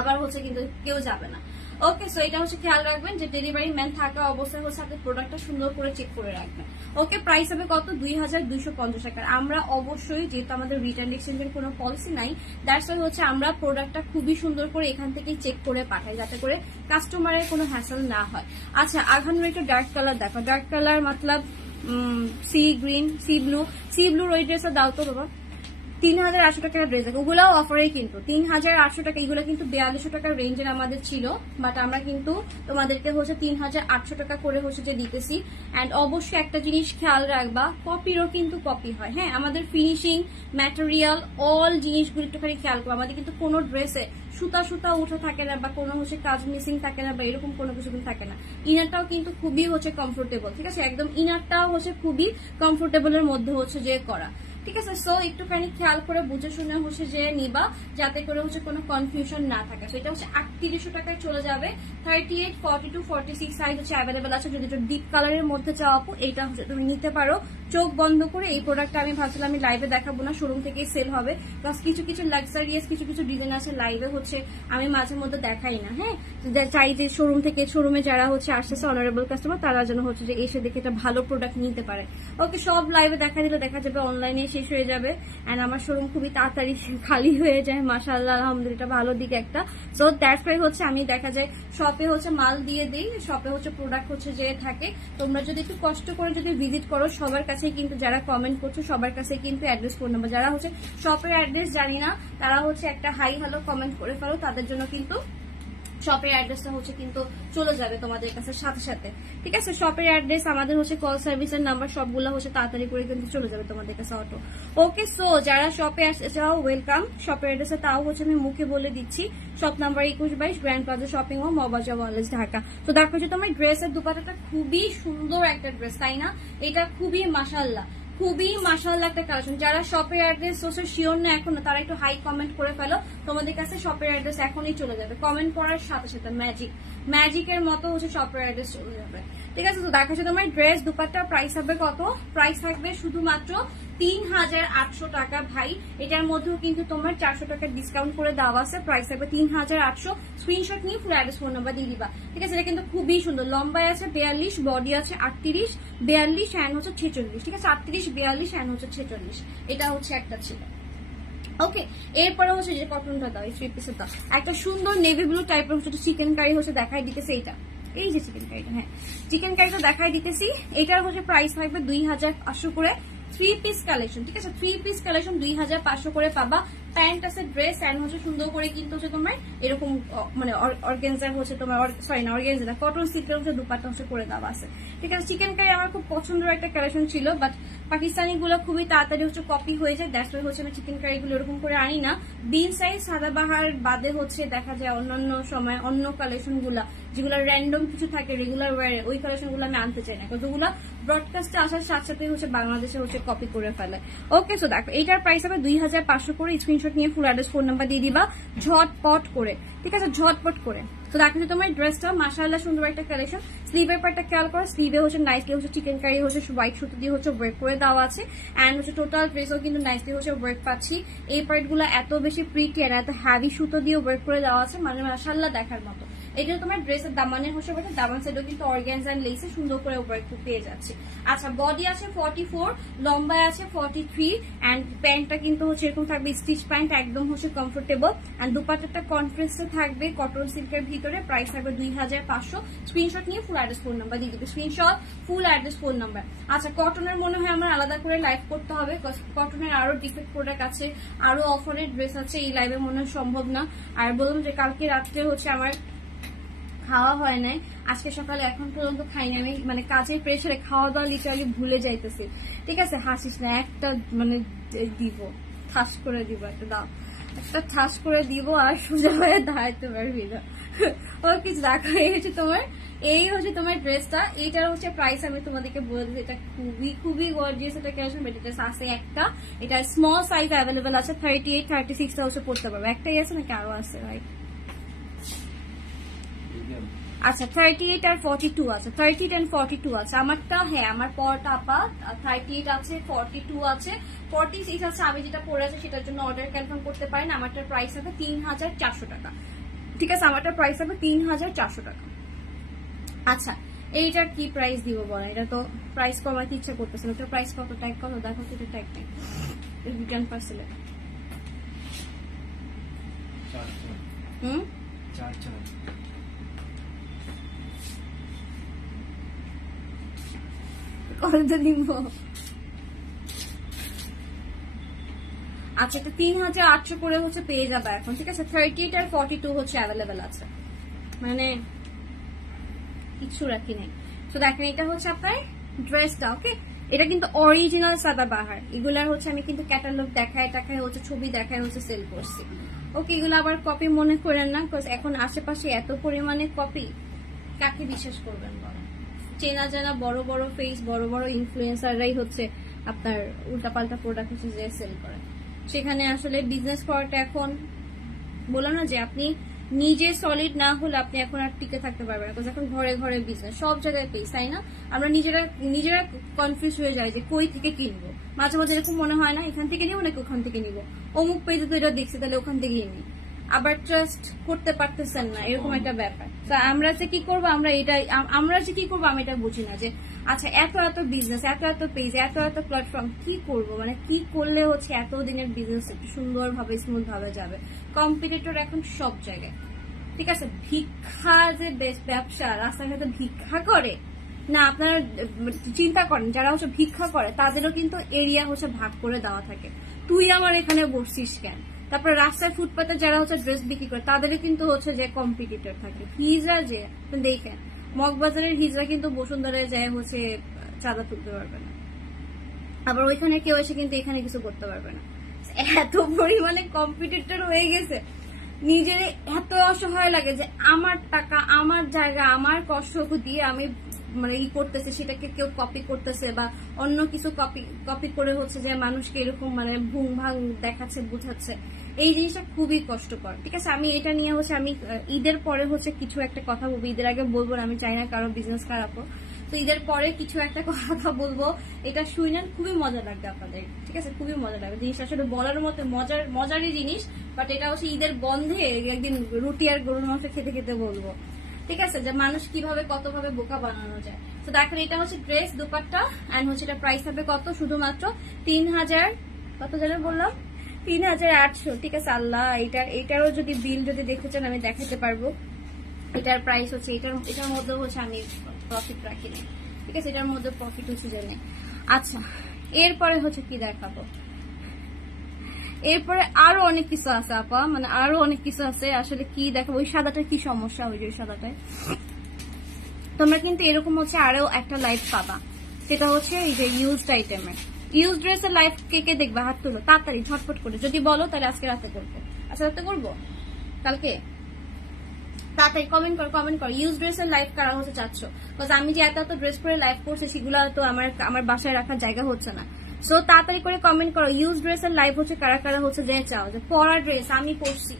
আবার হচ্ছে কিন্তু কেউ যাবে না। ওকে, সো এটা হচ্ছে খেয়াল রাখবেন যে ডেলিভারি ম্যান থাকা অবস্থায় হচ্ছে আপনি প্রোডাক্টটা সুন্দর করে চেক করে রাখবেন। ওকে, প্রাইস হবে কত? 2250 টাকা। আমরা অবশ্যই, যেহেতু আমাদের রিটার্ন এক্সচেঞ্জের কোনো পলিসি নাই, দ্যাটস ওয়াই হচ্ছে আমরা প্রোডাক্টটা খুবই সুন্দর করে এখান থেকেই চেক করে পাঠাই, যাতে করে কাস্টমারের কোনো হ্যাসেল না হয়। আচ্ছা, আরহানুর একটু ডার্ক কালার দেখো, ডার্ক কালার মতলব সি গ্রিন, সি ব্লুর ওই ড্রেসটা দাও তো বাবা। 3800 টাকার ড্রেস, ওগুলাও অফারে কিন্তু 3800 টাকা। এগুলো কিন্তু 4200 টাকার রেঞ্জের আমাদের ছিল, বাট আমরা কিন্তু তোমাদেরকে হচ্ছে 3800 টাকা করে হচ্ছে যে দিতেছি। এন্ড অবশ্যই একটা জিনিস খেয়াল রাখবা, কপিরও কিন্তু কপি হয়, হ্যাঁ। আমাদের ফিনিশিং, ম্যাটেরিয়াল, অল জিনিসগুলো একটুখানি খেয়াল করবো। আমাদের কিন্তু কোনো ড্রেসে সুতা উঠে থাকে না, বা কোনো হচ্ছে কাজ মিসিং থাকে না, বা এরকম কোনো কিছু থাকে না। ইনারটাও কিন্তু খুবই হচ্ছে কমফোর্টেবল, ঠিক আছে। একদম ইনারটাও হচ্ছে খুবই কমফোর্টেবলের মধ্যে হচ্ছে যে করা, ঠিক আছে। সো একটুখানি খেয়াল করে বুঝে শুনে হচ্ছে যে নিবা, যাতে করে হচ্ছে কোনো কনফিউশন না থাকে। সো এটা হচ্ছে 3800 টাকায় চলে যাবে। 38, 42, 46 সাইজ হচ্ছে অ্যাভেলেবেল আছে। যদি ডিপ কালারের মধ্যে চাও আপু, এইটা হচ্ছে তুমি নিতে পারো চোখ বন্ধ করে। এই প্রোডাক্টটা আমি ভাবছিলাম আমি লাইভে দেখাবো না, শোরুম থেকেই সেল হবে। প্লাস কিছু লাক্সারিয়াস কিছু ডিজাইন আছে লাইভে হচ্ছে আমি মাঝে মধ্যে দেখাই না, হ্যাঁ। চাই যে শোরুমে যারা হচ্ছে আসতেছে অনারেবল কাস্টমার, তারা যেন হচ্ছে যে এসে দেখে একটা ভালো প্রোডাক্ট নিতে পারে। ওকে, সব লাইভে দেখা দিলে দেখা যাবে অনলাইনে শেষ হয়ে যাবে। এন্ড আমার শোরুম খুবই তাড়াতাড়ি খালি হয়ে যায়, মাশাআল্লাহ, আলহামদুলিল্লাহ, ভালো দিক একটা। সো দ্যাটস ওয়াই হচ্ছে আমি দেখা যায় শপে হচ্ছে মাল দিয়ে দিই, শপে হচ্ছে প্রোডাক্ট হচ্ছে যে থাকে। তোমরা যদি একটু কষ্ট করে যদি ভিজিট করো, সবার কাছে কিন্তু যারা কমেন্ট করছো সবার কাছে কিন্তু অ্যাড্রেস ফোন নাম্বার, যারা হচ্ছে শপের অ্যাড্রেস জানি না তারা হচ্ছে একটা হাই হ্যালো কমেন্ট করে ফেলো, তাদের জন্য কিন্তু শপের অ্যাড্রেসটা হচ্ছে কিন্তু চলে যাবে তোমাদের কাছে সাথে সাথে, ঠিক আছে। শপের অ্যাড্রেস, আমাদের হচ্ছে কল সার্ভিসের নাম্বার, সবগুলো হচ্ছে তাড়াতাড়ি করে কিন্তু চলে যাবে তোমাদের কাছে অটো। ওকে, সো যারা শপে আসতে চাও ওয়েলকাম। শপের অ্যাড্রেসে তাও হচ্ছে আমি মুখে বলে দিচ্ছি, shop number 2122 grand plaza shopping mall, মবাজার ওয়ালেস, ঢাকা। তো দেখো যে তোমার ড্রেসের দুপাটাটা খুবই সুন্দর একটা ড্রেস, তাই না? এটা খুবই মাশাআল্লাহ একটা কালেকশন। যারা শপের অ্যাড্রেস হচ্ছে শিওর না এখনো, তারা একটু হাই কমেন্ট করে ফেলো, তোমাদের কাছে শপের অ্যাড্রেস এখনই চলে যাবে। কমেন্ট করার সাথে সাথে ম্যাজিকের মতো হচ্ছে শপের অ্যাড্রেস চলে যাবে, ঠিক আছে। তো দেখা যাচ্ছে তোমার ড্রেস দুপাট্টার প্রাইস হবে কত? প্রাইস থাকবে শুধুমাত্র ৩,৮০০ টাকা ভাই। এটার মধ্যেও কিন্তু তোমার ৪০০ টাকা ডিসকাউন্ট করে দেওয়া আছে, প্রাইস থাকবে ৩,৮০০। স্ক্রিনশট নিয়ে ফুল অ্যাড্রেস ফোন নাম্বার দিয়ে দিবা, ঠিক আছে? এটা কিন্তু খুবই সুন্দর, লম্বায় আছে ৪২, বডি আছে ৩৮, ৪২ হ্যান্ড হচ্ছে ৪৬, ঠিক আছে? ৩৮, ৪২ হ্যান্ড হচ্ছে ৪৬। এটা হচ্ছে একটা ছিল। ওকে, এরপরে হচ্ছে যে কটনটা দাও, এই 3 পিসের দাও। একটা সুন্দর নেভি ব্লু টাইপের হচ্ছে চিকেন কারি হচ্ছে দেখাই দিতেছে, এইটা এই যে চিকেন কারিটা, হ্যাঁ চিকেন কারিটা দেখাই দিতেছি। এটার হচ্ছে প্রাইস থাকবে ২,৫০০ করে। 3 পিস কালেকশন, ঠিক আছে? 3 পিস কালেকশন ২,৫০০ করে পাবা। প্যান্ট আছে, ড্রেস অ্যান্ড হচ্ছে সুন্দর করে কিন্তু হচ্ছে তোমার এরকম মানে অর্গানজার হচ্ছে তোমার, সরি না অর্গানজা না, কটন সিল্কের হচ্ছে দুপাট্টা হচ্ছে করে দেওয়া আছে, ঠিক আছে? চিকেন কারি আমার খুব পছন্দের একটা কালেকশন ছিল, বাট পাকিস্তানি গুলো খুবই তাড়াতাড়ি হচ্ছে কপি হয়ে যায়, দ্যাটস ওয়াই হচ্ছে আমি চিকেন কারি গুলো এরকম করে আনি না। বিন সাইজ সাদাবাহার বাদে হচ্ছে দেখা যায় অন্যান্য সময় অন্য কালেকশন গুলা যেগুলো র্যান্ডম কিছু থাকে রেগুলার ওয়ারে, ওই কালেকশন গুলো আমি আনতে চাই না, কারণ ওগুলো ব্রডকাস্টে আসার সাথে সাথে হচ্ছে বাংলাদেশে হচ্ছে কপি করে ফেলে। ওকে, সো দেখো এইটার প্রাইস হবে ২,৫০০ করে। স্ক্রিনশট নিয়ে ফুল অ্যাড্রেস ফোন নাম্বার দিয়ে দিবা ঝটপট করে, ঠিক আছে? ঝটপট করে। তো দেখো যে তোমার ড্রেসটা মাশাআল্লাহ সুন্দর একটা কালেকশন। স্লিভের পার্টটা খেয়াল করো, স্লিভে হচ্ছে নাইসলি হচ্ছে চিকেন কারি হচ্ছে হোয়াইট সুতো দিয়ে হচ্ছে ওয়ার্ক করে দেওয়া আছে, এন্ড হচ্ছে টোটাল ড্রেসও কিন্তু নাইসলি হচ্ছে ওয়ার্ক পাচ্ছি। এই পার্টগুলো এত বেশি প্রিটি আর এত হ্যাভি সুতো দিয়ে ওয়ার্ক করে দেওয়া আছে, মানে মাশাআল্লাহ দেখার মতো। এটা তোমার ড্রেসের দামানের হচ্ছে বটে, দামান সাইডও কিন্তু অর্গানজা এন্ড লেসে সুন্দর করে ওয়ার্ক পেয়ে যাচ্ছে। আচ্ছা, বডি আছে 44, লম্বায় আছে 43, এন্ড প্যান্টটা কিন্তু হচ্ছে এরকম থাকবে স্টিচ প্যান্ট, একদম হচ্ছে কমফোর্টেবল, এন্ড দুপাট্টাটা কন্ট্রাস্টে থাকবে কটন সিল্কের ভিতরে, প্রাইস থাকবে ২,৫০০। স্ক্রিনশট নিয়ে ফুল অ্যাড্রেস ফোন নাম্বার দিয়ে দিবে, screenshot full address phone number. আচ্ছা, কটনের মনে হয় আমার আলাদা করে লাইভ করতে হবে, কটনের আরো ডিফেক্ট প্রোডাক্ট আছে, আরো অফারের ড্রেস আছে, এই লাইভে মনে হয় সম্ভব না। আর বললাম যে কালকে রাত্রে হচ্ছে আমার খাওয়া হয় নাই, আজকে সকালে এখন পর্যন্ত খাইনি আমি, মানে কাজের প্রেশারে খাওয়া দাওয়া লিটারালি ভুলে যাইতেছি, ঠিক আছে? হাসিস না, একটা মানে দিব, ঠাস করে দিব, একটা দাও, একটা ঠাস করে দিব আর সোজা হয়ে দাঁড়াইতে পারবি না। ও কিছু দেখো, এই হচ্ছে তোমার ড্রেসটা। এইটার হচ্ছে প্রাইস আমি তোমাদেরকে বলে দিচ্ছি, এটা খুবই খুবই গর্জিয়াস একটা কালেকশন, বাট এটা আছে একটা, এটা স্মল সাইজ অ্যাভেলেবেল আছে, 38, 36 টা হচ্ছে পড়তে পারবে। একটাই আছে নাকি আরো আছে? রাইট, আচ্ছা 38 আর 42 আছে, 38 and 42 আছে আমারটা। হ্যাঁ, আমার পরটা আপা 38 আছে, 42 আছে, 46 আছে। আমি যেটা পরে আছে সেটার জন্য অর্ডার কনফার্ম করতে পারেন। আমারটার প্রাইস হবে ৩,৪০০ টাকা, ঠিক আছে? আমারটার প্রাইস হবে ৩,৪০০ টাকা। আচ্ছা, এইটার কি প্রাইস দিব বলো? এটা তো প্রাইস কমাতে ইচ্ছা করতেছে না, এটার প্রাইস কত? ট্যাগ কত দেখো তো, এটা ট্যাগ নেই, রিটার্ন পার্সেলে। কত দিব? আচ্ছা, এটা ৩,৮০০ করে হচ্ছে পেয়ে যাবে এখন, ঠিক আছে? 38 আর 42 হচ্ছে অ্যাভেলেবেল আছে, মানে কিছু রাখি নাই। তো দেখেন, এটা হচ্ছে আপনার ড্রেসটা। ওকে, এটা কিন্তু অরিজিনাল সাদাবাহার। এগুলার হচ্ছে আমি কিন্তু ক্যাটালগ দেখায় হচ্ছে ছবি দেখায় হচ্ছে সেল করছি। ওকে, এগুলো আবার কপি মনে করেন না, বিকজ এখন আশেপাশে এত পরিমাণে কপি, কাকে বিশ্বাস করবেন বলেন? চেনা জানা বড় বড় ফেস, বড় বড় ইনফ্লুয়েন্সাররাই হচ্ছে আপনার উল্টাপাল্টা প্রোডাক্ট হচ্ছে যে সেল করে। সেখানে আসলে বিজনেস করাটা এখন বলো না যে আপনি নিজে সলিড না হলে আপনি এখন আর টিকে থাকতে পারবেন না, এখন ঘরে ঘরে বিজনেস, সব জায়গায় পেজ, তাই না? আমরা নিজেরা কনফিউজ হয়ে যাই যে কই থেকে কিনবো। মাঝে মাঝে এরকম মনে হয় না এখান থেকে নিবো নাকি ওখান থেকে নিবো, অমুক পেজে তো এটা দেখছি তাহলে ওখান থেকেই নিই, আবার ট্রাস্ট করতে পারতেছেন না, এরকম একটা ব্যাপার। তো আমরা যে কি করবো, আমি এটা বুঝি না যে আচ্ছা এত এত বিজনেস, এত এত পেজ, এত এত প্ল্যাটফর্ম, কি করবো, মানে কি করলে হচ্ছে এত দিনের বিজনেস একটু সুন্দরভাবে স্মুথ ভাবে যাবে। কম্পিটিটর এখন সব জায়গায়, ঠিক আছে? ভিক্ষা যে ব্যবসা, রাস্তাঘাটে ভিক্ষা করে না, আপনারা চিন্তা করেন যারা হচ্ছে ভিক্ষা করে তাদেরও কিন্তু এরিয়া হচ্ছে ভাগ করে দেওয়া থাকে। তুই আমার এখানে বসছিস কেন? তারপরে রাস্তায় ফুটপাতে যারা হচ্ছে ড্রেস বিক্রি করে তাদেরও কিন্তু হচ্ছে যে কম্পিটিটর থাকে। হিজড়া যে দেখেন, মগবাজারের হিজড়া কিন্তু বসুন্ধরায় যায় হচ্ছে চাঁদা তুলতে পারবে না, আবার ওইখানে কেউ এসে কিন্তু এখানে কিছু করতে পারবে না। এত পরিমাণে কম্পিটিটর হয়ে গেছে, নিজের এত অসহায় লাগে যে আমার টাকা, আমার জায়গা, আমার কষ্ট দিয়ে আমি মানে করতেছে, সেটাকে কেউ কপি করতেছে বা অন্য কিছু কপি করে হচ্ছে যে মানুষকে এরকম মানে ভুং ভাং দেখাচ্ছে, বুঝাচ্ছে। এই জিনিসটা খুবই কষ্টকর, ঠিক আছে? আমি এটা নিয়ে হচ্ছে আমি ঈদের পরে হচ্ছে কিছু একটা কথা বলবো, ঈদের আগে বলবো না, আমি চাই না কারো বিজনেস খারাপ হোক। তো ঈদের পরে কিছু একটা কথা বলবো, এটা শুনেন, খুবই মজা লাগবে আপনাদের, ঠিক আছে? খুবই মজা লাগবে, জিনিসটা আসলে বলার মতো মজারই জিনিস, বাট এটা হচ্ছে ঈদের বন্ধে একদিন রুটি আর গরুর মাংস খেতে খেতে বলবো, ঠিক আছে? যে মানুষ কিভাবে কতভাবে বোকা বানানো যায়। তো দেখেন এটা হচ্ছে ড্রেস, দুপাট্টা, এন্ড হচ্ছে এটা প্রাইস হবে কত, শুধুমাত্র 3000, কত জানে বললাম, 3800, ঠিক আছে? আল্লাহ, এটারও যদি বিল যদি দেখতে চান আমি দেখাতে পারবো। এটার প্রাইস হচ্ছে এটার মধ্যে হচ্ছে আমি প্রফিট রাখি না, ঠিক আছে? এটার মধ্যে প্রফিট হচ্ছে জানি। আচ্ছা, এরপরে হচ্ছে কি দেখাবো, এরপরে আরো অনেক কিছু আছে আপা, মানে আরো অনেক কিছু আছে। আসলে কি দেখাবো, ওই সাদাটার কি সমস্যা, ওই সাদাটায় তোমরা কিন্তু এরকম হচ্ছে আরো একটা লাইভ পাবা, সেটা হচ্ছে এই যে ইউজড আইটেমের, ইউজ ড্রেসের লাইভ কে কে দেখবা, হাত তুলো তাড়াতাড়ি ঝটপট করে, যদি বলো তাহলে আজকে রাতে করবো। আচ্ছা রাতে করবো, কালকে তাড়াতাড়ি কমেন্ট কর ইউজ ড্রেসের লাইভ কারা হচ্ছে চাচ্ছ, বিকজ আমি যে এত ড্রেস করে লাইভ করছি সেগুলো তো আমার বাসায় রাখার জায়গা হচ্ছে না। সো তাড়াতাড়ি করে কমেন্ট করো ইউজ ড্রেসের লাইভ হচ্ছে কারা কারা হচ্ছে যে চাও, যে পরা ড্রেস আমি পরছি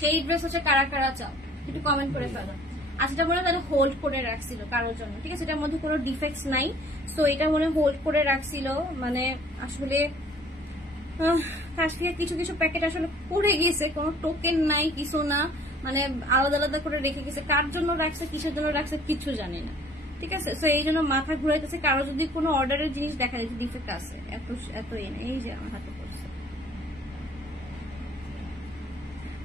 সেই ড্রেস হচ্ছে কারা কারা চাও, একটু কমেন্ট করে ফেলো। আচ্ছা, এটা মনে হয় তাহলে হোল্ড করে রাখছিল কারোর জন্য, ঠিক আছে? এটার মধ্যে কোনো ডিফেক্টস নাই, সো এটা মনে হোল্ড করে রাখছিল, মানে আসলে কাছ থেকে কিছু কিছু প্যাকেট আসলে পড়ে গিয়েছে, কোনো টোকেন নাই, কিছু না, মানে আলাদা আলাদা করে রেখে গেছে, কার জন্য রাখছে কিসের জন্য রাখছে কিছু জানি না, ঠিক আছে? সো এই জন্য মাথা ঘুরাইতেছে। কারো যদি কোনো অর্ডারের জিনিস দেখা যায় ডিফেক্ট আছে, এত এই যে আমার হাতে পড়ছে,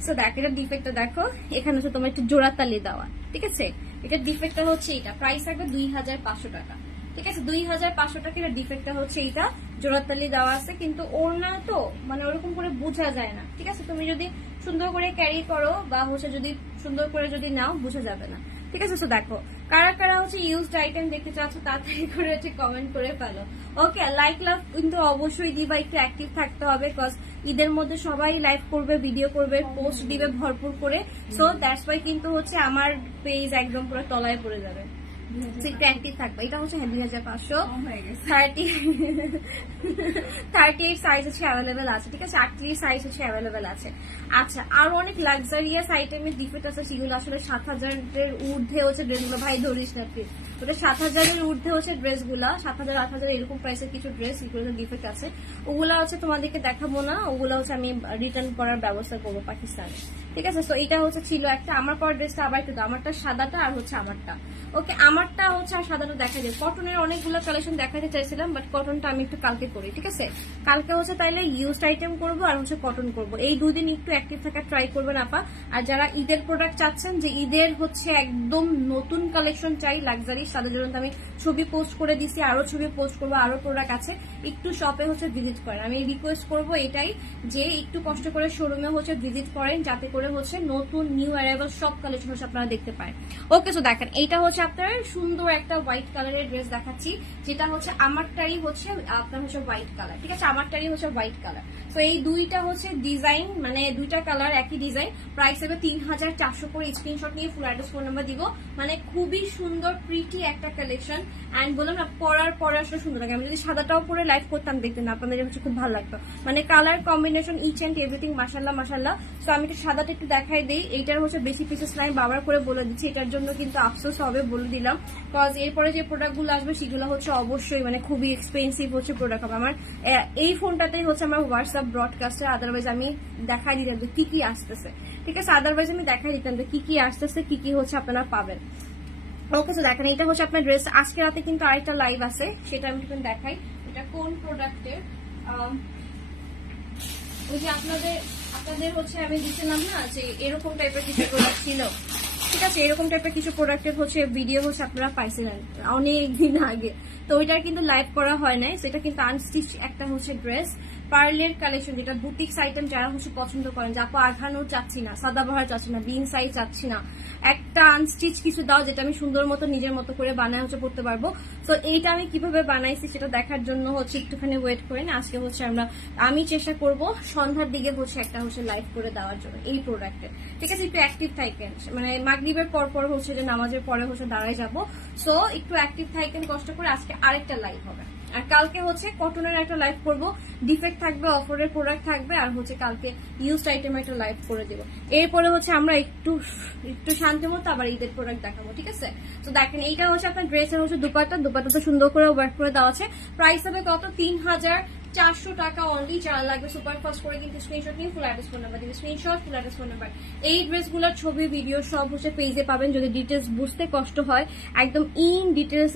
সো দেখ এটা ডিফেক্টটা দেখো, এখানে হচ্ছে তোমার একটু জোড়া তালি দেওয়া, ঠিক আছে? এটা ডিফেক্টটা হচ্ছে এটা, প্রাইস থাকবে 2500 টাকা, ঠিক আছে? 2500 টাকা এটা ডিফেক্টটা হচ্ছে এটা, জোড়াতালি দেওয়া আছে, কিন্তু ওড়না তো মানে ওরকম করে বোঝা যায় না, ঠিক আছে? তুমি যদি সুন্দর করে ক্যারি করো বা হচ্ছে যদি সুন্দর করে যদি নাও বোঝা যাবে না, ঠিক আছে? সো দেখো কারা কারা হচ্ছে ইউজড আইটেম দেখতে চাচ্ছ তাড়াতাড়ি করে হচ্ছে কমেন্ট করে ফেলো। ওকে, লাইক লাভ কিন্তু অবশ্যই দিবা, একটু অ্যাক্টিভ থাকতে হবে, বিকজ ঈদের মধ্যে সবাই লাইভ করবে, ভিডিও করবে, পোস্ট দিবে ভরপুর করে, সো দ্যাটস ওয়াই কিন্তু হচ্ছে আমার পেজ একদম পুরো তলায় পড়ে যাবে, থাকবে। এটা হচ্ছে 2500, 38 সাইজ হচ্ছে অ্যাভেলেবেল আছে, ঠিক আছে? 38 সাইজ হচ্ছে অ্যাভেলেবেল আছে। আচ্ছা, আরো অনেক লাক্সারিয়াস আইটেমের ডিফেক্ট আছে, সেগুলো আসলে 7000-এর ঊর্ধ্বে হচ্ছে ড্রেসগুলো, ভাই ধরিস না প্লিজ, ওটা 7000-এর ঊর্ধ্বে হচ্ছে ড্রেসগুলা, 7000, 8000 এরকম প্রাইসের কিছু ড্রেস এগুলো ডিফেক্ট আছে, ওগুলা হচ্ছে তোমাদেরকে দেখাবো না, ওগুলো হচ্ছে আমি রিটার্ন করার ব্যবস্থা করবো পাকিস্তানে, ঠিক আছে? তো এটা হচ্ছে ছিল একটা, আমার পর ড্রেসটা আবার একটু, আমারটা সাদাটা আর হচ্ছে আমারটা, ওকে? আমারটা হচ্ছে আর সাদাটা দেখা যায়, কটনের অনেকগুলো কালেকশন দেখাতে চাইছিলাম, বাট কটনটা আমি একটু কালকে করি, ঠিক আছে? কালকে হচ্ছে তাইলে ইউজড আইটেম করবো আর হচ্ছে কটন করবো, এই দুদিন একটু অ্যাক্টিভ থাকার ট্রাই করবেন আপা। আর যারা ঈদের প্রোডাক্ট চাচ্ছেন, যে ঈদের হচ্ছে একদম নতুন কালেকশন চাই লাক্সারি, তাদের জন্য আমি ছবি পোস্ট করে দিছি, আরো ছবি পোস্ট করবো, আরো প্রোডাক্ট আছে, একটু শপে হচ্ছে ভিজিট করেন, আমি রিকোয়েস্ট করবো এটাই, যে একটু কষ্ট করে শোরুমে হচ্ছে ভিজিট করেন, যাতে করে হচ্ছে নতুন নিউ অ্যারাইভাল সব কালেকশন হচ্ছে আপনারা দেখতে পারেন। ওকে, সো দেখেন এইটা হচ্ছে আপনার সুন্দর একটা হোয়াইট কালারের ড্রেস দেখাচ্ছি, যেটা হচ্ছে আমারটারই হচ্ছে আপনার হচ্ছে হোয়াইট কালার, ঠিক আছে? আমারটারই হচ্ছে হোয়াইট কালার। তো এই দুইটা হচ্ছে ডিজাইন, মানে দুইটা কালার একই ডিজাইন, প্রাইস হবে 3400 করে, স্ক্রিনশট নিয়ে ফুল অ্যাড্রেস ফোন নাম্বার দিব, মানে খুবই সুন্দর প্রিটি একটা কালেকশন, এন্ড বললাম না পরার পরে আসলে সুন্দর লাগে। আমি যদি সাদাটাও পরে লাইভ করতাম দেখতেন না আপনাদের হচ্ছে খুব ভালো লাগতো, মানে colour combination each and everything মাশাআল্লাহ মাশাআল্লাহ। তো আমি একটু সাদাটা একটু দেখাই দিই, এইটার হচ্ছে বেশি পিসেস নাই, বাবার করে বলে দিচ্ছি, এটার জন্য কিন্তু আফসোস হবে, বলে দিলাম, বিকজ এরপরে যে প্রোডাক্টগুলো আসবে সেগুলো হচ্ছে অবশ্যই মানে খুবই এক্সপেন্সিভ হচ্ছে প্রোডাক্ট হবে। আমার এই ফোনটাতেই হচ্ছে আমার হোয়াটসঅ্যাপ ব্রডকাস্টে, আদারওয়াইজ আমি দেখাই দিতাম যে কি কি আসতেছে, ঠিক আছে? আদারওয়াইজ আমি দেখাই দিতাম যে কি কি আসতেছে, কি কি হচ্ছে আপনারা পাবেন। ওকে, তো দেখেন এটা হচ্ছে আপনার ড্রেস। আজকে রাতে কিন্তু আরেকটা লাইভ আছে, সেটা আমি একটু দেখাই, এটা কোন প্রোডাক্টের, ওই যে আপনাদের হচ্ছে আমি দিচ্ছিলাম না যে এরকম টাইপের কিছু প্রোডাক্ট ছিল, ঠিক আছে? এরকম টাইপের কিছু প্রোডাক্টের হচ্ছে ভিডিও হচ্ছে আপনারা পাইছিলেন অনেকদিন আগে, তো ওইটার কিন্তু লাইভ করা হয় নাই, সেটা কিন্তু আনস্টিচ একটা হচ্ছে ড্রেস, পার্লের কালেকশন, যেটা বুটিক্স আইটেম যারা হচ্ছে পছন্দ করেন, যাকে আঘানো চাচ্ছি না, সাদাবাহার চাচ্ছি না, বিন সাইজ চাচ্ছি না, একটা আনস্টিচ কিছু দাও যেটা আমি সুন্দর মতো নিজের মতো করে বানায় হচ্ছে পড়তে পারবো। তো এইটা আমি কিভাবে বানাইছি সেটা দেখার জন্য হচ্ছে একটুখানি ওয়েট করেন। আজকে হচ্ছে আমি চেষ্টা করব সন্ধ্যার দিকে হচ্ছে একটা হচ্ছে লাইভ করে দেওয়ার জন্য এই প্রোডাক্টের, ঠিক আছে? একটু অ্যাক্টিভ থাকেন, মানে মাগরিবের পর হচ্ছে যে নামাজের পরে হচ্ছে দাঁড়ায় যাব, সো একটু অ্যাক্টিভ থাকেন কষ্ট করে, আজকে আরেকটা লাইভ হবে। আর কালকে হচ্ছে কটনের একটা লাইভ করব, ডিফেক্ট থাকবে, অফারের প্রোডাক্ট থাকবে, আর হচ্ছে কালকে ইউজড আইটেম একটা লাইভ করে দেবো। এরপরে হচ্ছে আমরা একটু শান্তি মতো আবার ঈদের প্রোডাক্ট দেখাবো, ঠিক আছে? তো দেখেন এইটা হচ্ছে আপনার ড্রেসের হচ্ছে দুপাট্টা তো সুন্দর করে ওয়ার্ক করে দেওয়া আছে। প্রাইস হবে কত? 3400 টাকা অনলি। যারা লাগবে সুপার ফাস্ট করে কিন্তু স্ক্রিনশট নিয়ে ফুল অ্যাড্রেস ফোন নাম্বার দিবে, screenshot full address phone number. এই ড্রেসগুলোর ছবি ভিডিও সব হচ্ছে পেজে পাবেন। যদি ডিটেলস বুঝতে কষ্ট হয় একদম ইন ডিটেলস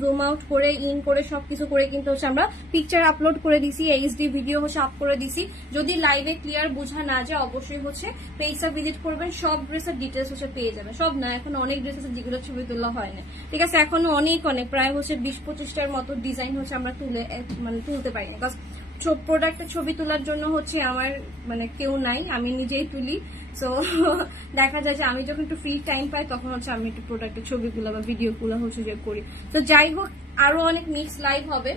জুম আউট করে ইন করে সবকিছু করে কিন্তু হচ্ছে আমরা পিকচার আপলোড করে দিছি, এইচডি ভিডিও হচ্ছে আপ করে দিছি। যদি লাইভে ক্লিয়ার বোঝা না যায় অবশ্যই হচ্ছে পেজটা ভিজিট করবেন, সব ড্রেসের ডিটেলস হচ্ছে পেয়ে যাবেন। সব না, এখন অনেক ড্রেস আছে যেগুলো ছবি তোলা হয় না, ঠিক আছে? এখনো অনেক প্রায় হচ্ছে 20-25টার মতো ডিজাইন হচ্ছে আমরা তুলতে পারি না, বিকজ প্রোডাক্টের ছবি তোলার জন্য হচ্ছে আমার কেউ নাই, আমি নিজেই তুলি। সো দেখা যায় যে আমি যখন একটু ফ্রি টাইম পাই তখন হচ্ছে আমি একটু প্রোডাক্টের ছবিগুলো বা ভিডিওগুলো হচ্ছে যে করি। তো যাই হোক, আরো অনেক মিক্স লাইভ হবে।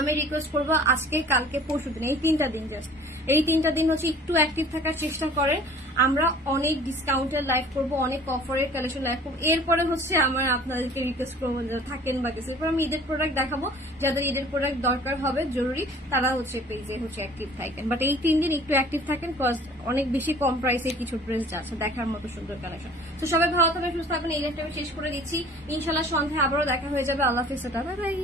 আমি রিকোয়েস্ট করবো আজকে, কালকে, পরশু দিন, এই 3টা দিন জাস্ট, এই 3টা দিন হচ্ছে একটু অ্যাক্টিভ থাকার চেষ্টা করেন। আমরা অনেক ডিসকাউন্টের লাইভ করবো, অনেক অফারের কালেকশন লাইভ করবো। এরপরে হচ্ছে আমার আপনাদেরকে রিকোয়েস্ট করবো যারা থাকেন বা কিছু, এরপর আমি ঈদের প্রোডাক্ট দেখাবো। যাদের ঈদের প্রোডাক্ট দরকার হবে জরুরি তারা হচ্ছে পেজে হচ্ছে অ্যাক্টিভ থাকেন। বাট এই 3 দিন একটু অ্যাক্টিভ থাকেন, কজ অনেক বেশি কম প্রাইসে কিছু ড্রেস আছে দেখার মতো সুন্দর কালেকশন। তো সবাই ভালো থাকবেন, সুস্থ থাকবেন। এই লাইভটা আমি শেষ করে দিচ্ছি। ইনশাল্লাহ সন্ধ্যায় আবারও দেখা হয়ে যাবে। আল্লাহ হাফেজ, বাই বাই।